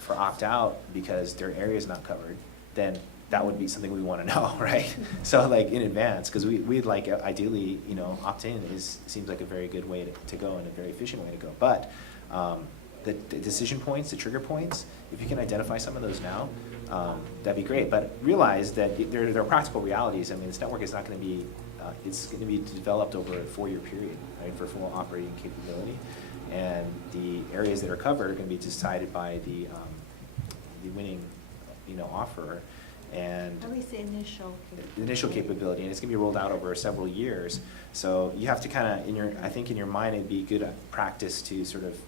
for opt-out because their area is not covered, then that would be something we wanna know, right? So like in advance, because we'd like ideally, opt-in seems like a very good way to go and a very efficient way to go. But the decision points, the trigger points, if you can identify some of those now, that'd be great. But realize that there are practical realities. I mean, this network is not going to be, it's going to be developed over a 4-year period, right, for full operating capability. And the areas that are covered are going to be decided by the winning, offerer. And At least the initial. the initial capability, and it's gonna be rolled out over several years. So you have to kind of, I think in your mind, it'd be good practice to sort of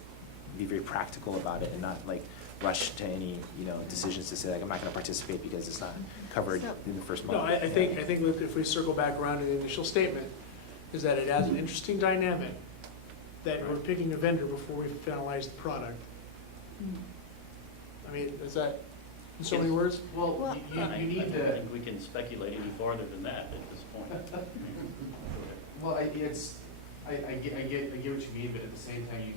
be very practical about it and not like rush to any, decisions to say like, I'm not gonna participate because it's not covered So- in the first month. No, I think that if we circle back around to the initial statement, is that it has an interesting dynamic, that we're picking a vendor before we finalize the product. I mean, is that, in so many words? Well, Well, I don't think we can speculate any farther than that at this point. Well, I get what you mean, but at the same time,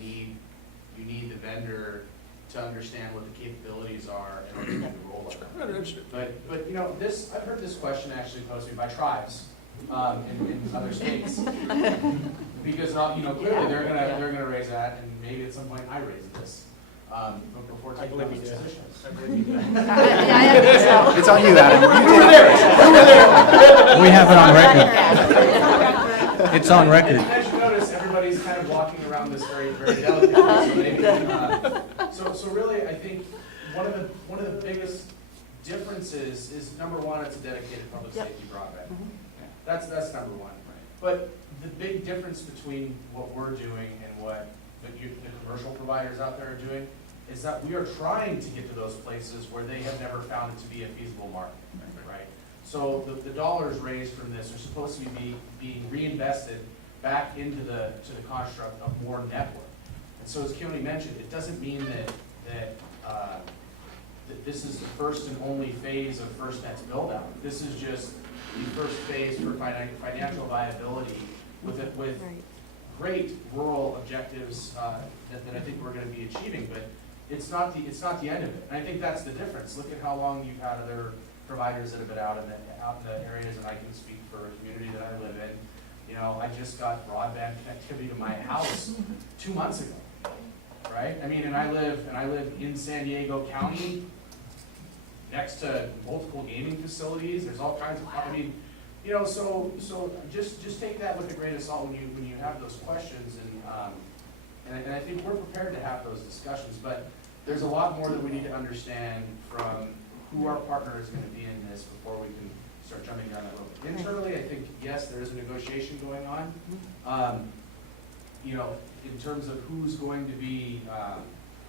you need the vendor to understand what the capabilities are in order to do the rollout. But this, I've heard this question actually posed to me by tribes in other states. Because clearly they're gonna raise that, and maybe at some point I raise this. But before taking on this position. Yeah, I think so. It's on you, Adam. You did it first. We have it on record. It's on record. And as you notice, everybody's kind of walking around this very, very delicately. So maybe, so really, I think one of the biggest differences is, number one, it's a dedicated public safety broadband. That's number one. But the big difference between what we're doing and what the commercial providers out there are doing is that we are trying to get to those places where they have never found it to be a feasible market, right? So the dollars raised from this are supposed to be being reinvested back into the construct of more network. And so as Keone mentioned, it doesn't mean that this is the first and only phase of FirstNet's build-out. This is just the first phase for financial viability with Right. great rural objectives that I think we're going to be achieving, but it's not the end of it. And I think that's the difference. Look at how long you've had other providers that have been out in the areas, and I can speak for a community that I live in. I just got broadband connectivity to my house 2 months ago, right? I mean, and I live in San Diego County, next to multiple gaming facilities. There's all kinds of, so just take that with a grain of salt when you have those questions, and I think we're prepared to have those discussions, but there's a lot more that we need to understand from who our partner is going to be in this before we can start jumping down that road. Internally, I think, yes, there is a negotiation going on. In terms of who's going to be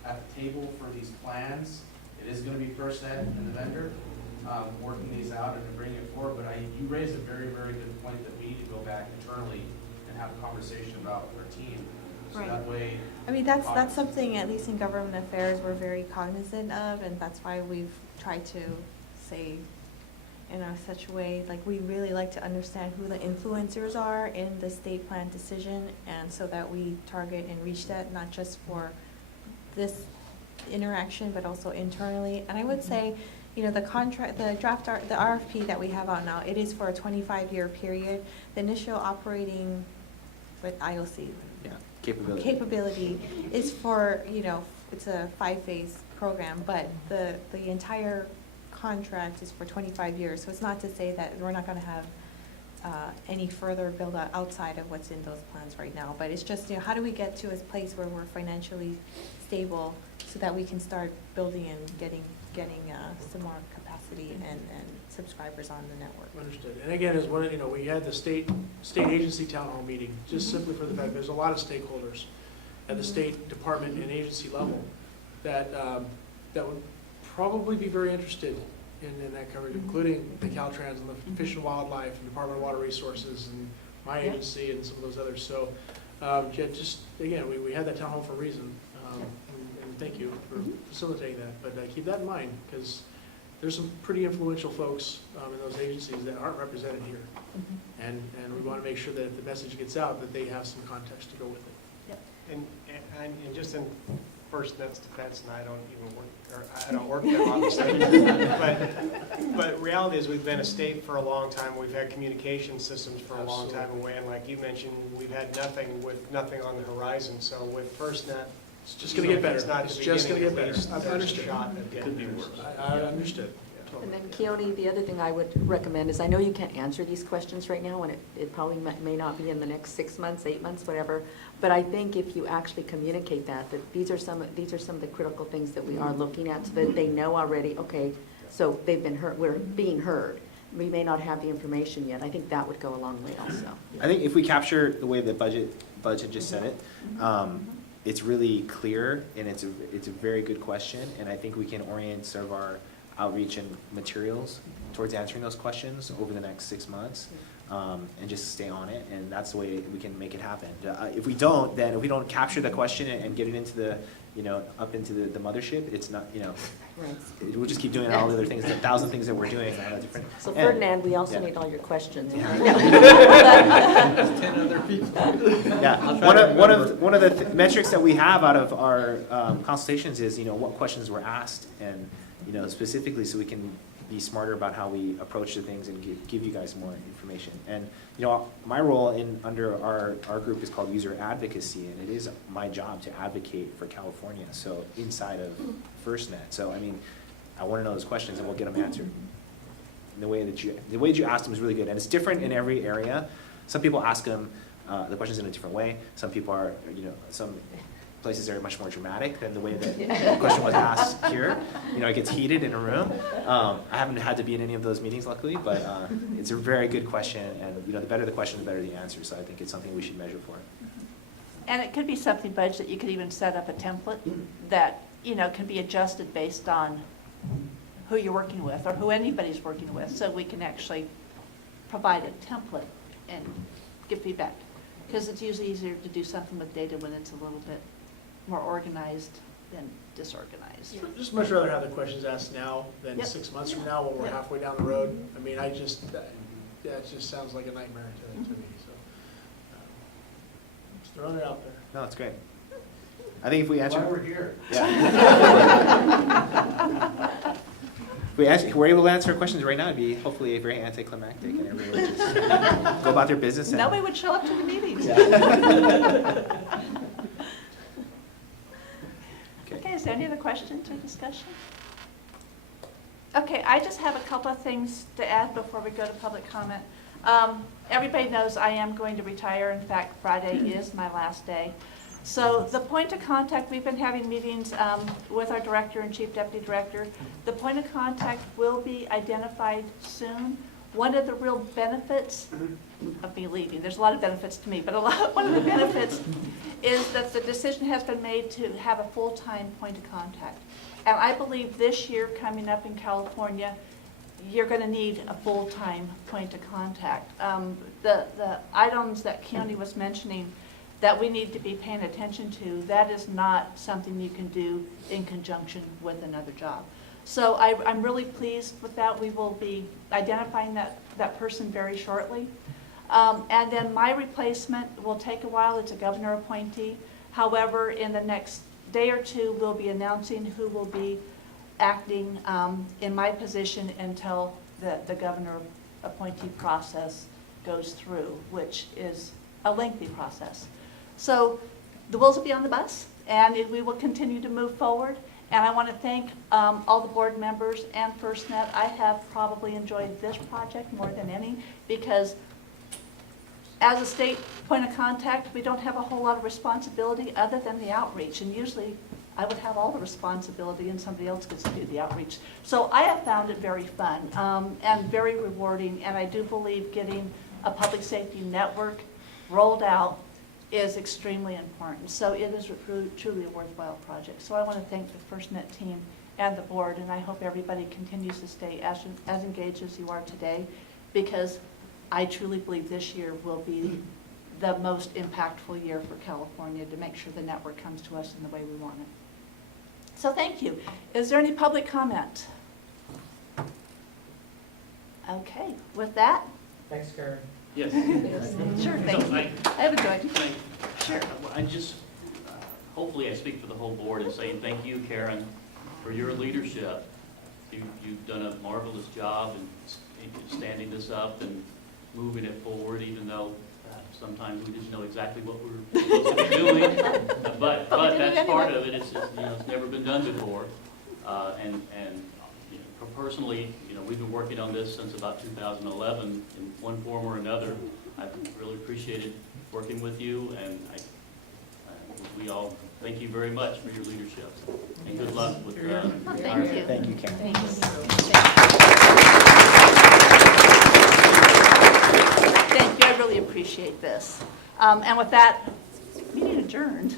at the table for these plans, it is going to be FirstNet and the vendor working these out and bringing it forward. But you raise a very, very good point that we need to go back internally and have a conversation about with our team. So Right. that way. I mean, that's something, at least in government affairs, we're very cognizant of, and that's why we've tried to say in such a way, like, we really like to understand who the influencers are in the state plan decision, and so that we target and reach that, not just for this interaction, but also internally. And I would say, the contract, the RFP that we have out now, it is for a 25-year period. The initial operating with IOC. Yeah, capability. Capability is for, it's a 5-phase program, but the entire contract is for 25 years. So it's not to say that we're not going to have any further build out outside of what's in those plans right now. But it's just, how do we get to a place where we're financially stable so that we can start building and getting some more capacity and subscribers on the network? Understood. And again, as one, we had the state agency town hall meeting, just simply for the fact there's a lot of stakeholders at the state department and agency level that would probably be very interested in that coverage, including the Caltrans and the Fish and Wildlife and Department of Water Resources and my agency and some of those others. So just, again, we had that town hall for a reason. And thank you for facilitating that. But keep that in mind, because there's some pretty influential folks in those agencies that aren't represented here. And we want to make sure that if the message gets out, that they have some context to go with it. And just in FirstNet's defense, and I don't even work, or I don't work there obviously, but reality is we've been a state for a long time. We've had communication systems for a long time away, and like you mentioned, we've had nothing on the horizon. So with FirstNet, It's just going to get better. It's not It's the just going to get beginning, better. I've there's a understood. shot of getting there. I understood. And then Keone, the other thing I would recommend is, I know you can't answer these questions right now, and it probably may not be in the next 6 months, 8 months, whatever, but I think if you actually communicate that these are some of the critical things that we are looking at, so that they know already, okay, so they've been heard, we're being heard. We may not have the information yet. I think that would go a long way also. I think if we capture the way the budget just said it, it's really clear, and it's a very good question, and I think we can orient sort of our outreach and materials towards answering those questions over the next 6 months, and just stay on it, and that's the way we can make it happen. If we don't capture the question and get it into the, up into the mothership, it's not, Right. we'll just keep doing all the other things, the 1,000 things that we're doing. Different. So And- Ferdinand, we also yeah. need all your questions. There's 10 other people. Yeah, one of the metrics that we have out of our consultations is, what questions were asked, and, specifically so we can be smarter about how we approach the things and give you guys more information. And, my role under our group is called user advocacy, and it is my job to advocate for California, so inside of FirstNet. So, I want to know those questions, and we'll get them answered. And the way that you ask them is really good, and it's different in every area. Some people ask them the questions in a different way. Some people are, some places are much more dramatic than the way that the question was asked here. It gets heated in a room. I haven't had to be in any of those meetings, luckily, but it's a very good question, and the better the question, the better the answer. So I think it's something we should measure for. And it could be something, Budge, that you could even set up a template that, can be adjusted based on who you're working with or who anybody's working with, so we can actually provide a template and give feedback. Because it's usually easier to do something with data when it's a little bit more organized than disorganized. Just much rather have the questions asked now than Yep. 6 months from now when we're Yep. halfway down the road. It just sounds like a nightmare to me, so. Just throwing it out there. No, it's great. I think if we answer... Why we're here. If we're able to answer questions right now, it'd be hopefully very anticlimactic, and everybody would just go about their business. And Nobody would show up to the meetings. Okay, is there any other questions or discussion? Okay, I just have a couple of things to add before we go to public comment. Everybody knows I am going to retire. In fact, Friday is my last day. So the point of contact, we've been having meetings with our director and chief deputy director. The point of contact will be identified soon. One of the real benefits of me leaving, there's a lot of benefits to me, but one of the benefits is that the decision has been made to have a full-time point of contact. And I believe this year coming up in California, you're going to need a full-time point of contact. The items that Keone was mentioning that we need to be paying attention to, that is not something you can do in conjunction with another job. So I'm really pleased with that. We will be identifying that person very shortly. And then my replacement will take a while. It's a governor appointee. However, in the next day or two, we'll be announcing who will be acting in my position until the governor appointee process goes through, which is a lengthy process. So the wheels will be on the bus, and we will continue to move forward. And I want to thank all the board members and FirstNet. I have probably enjoyed this project more than any, because As a state point of contact, we don't have a whole lot of responsibility other than the outreach, and usually I would have all the responsibility and somebody else gets to do the outreach. So I have found it very fun and very rewarding, and I do believe getting a public safety network rolled out is extremely important. So it is truly a worthwhile project. So I want to thank the FirstNet team and the board, and I hope everybody continues to stay as engaged as you are today, because I truly believe this year will be the most impactful year for California to make sure the network comes to us in the way we want it. So thank you. Is there any public comment? Okay, with that, Thanks, Karen. Yes. sure, thank So you. I have enjoyed it. Sure. I just, hopefully I speak for the whole board in saying thank you, Karen, for your leadership. You've done a marvelous job in standing this up and moving it forward, even though sometimes we didn't know exactly what we were supposed to be doing. But that's part of it. It's never been done before. And personally, we've been working on this since about 2011 in one form or another. I've really appreciated working with you, and we all thank you very much for your leadership. And good luck with Thank you. Thank you, Karen. Thank you, I really appreciate this. And with that, meeting adjourned.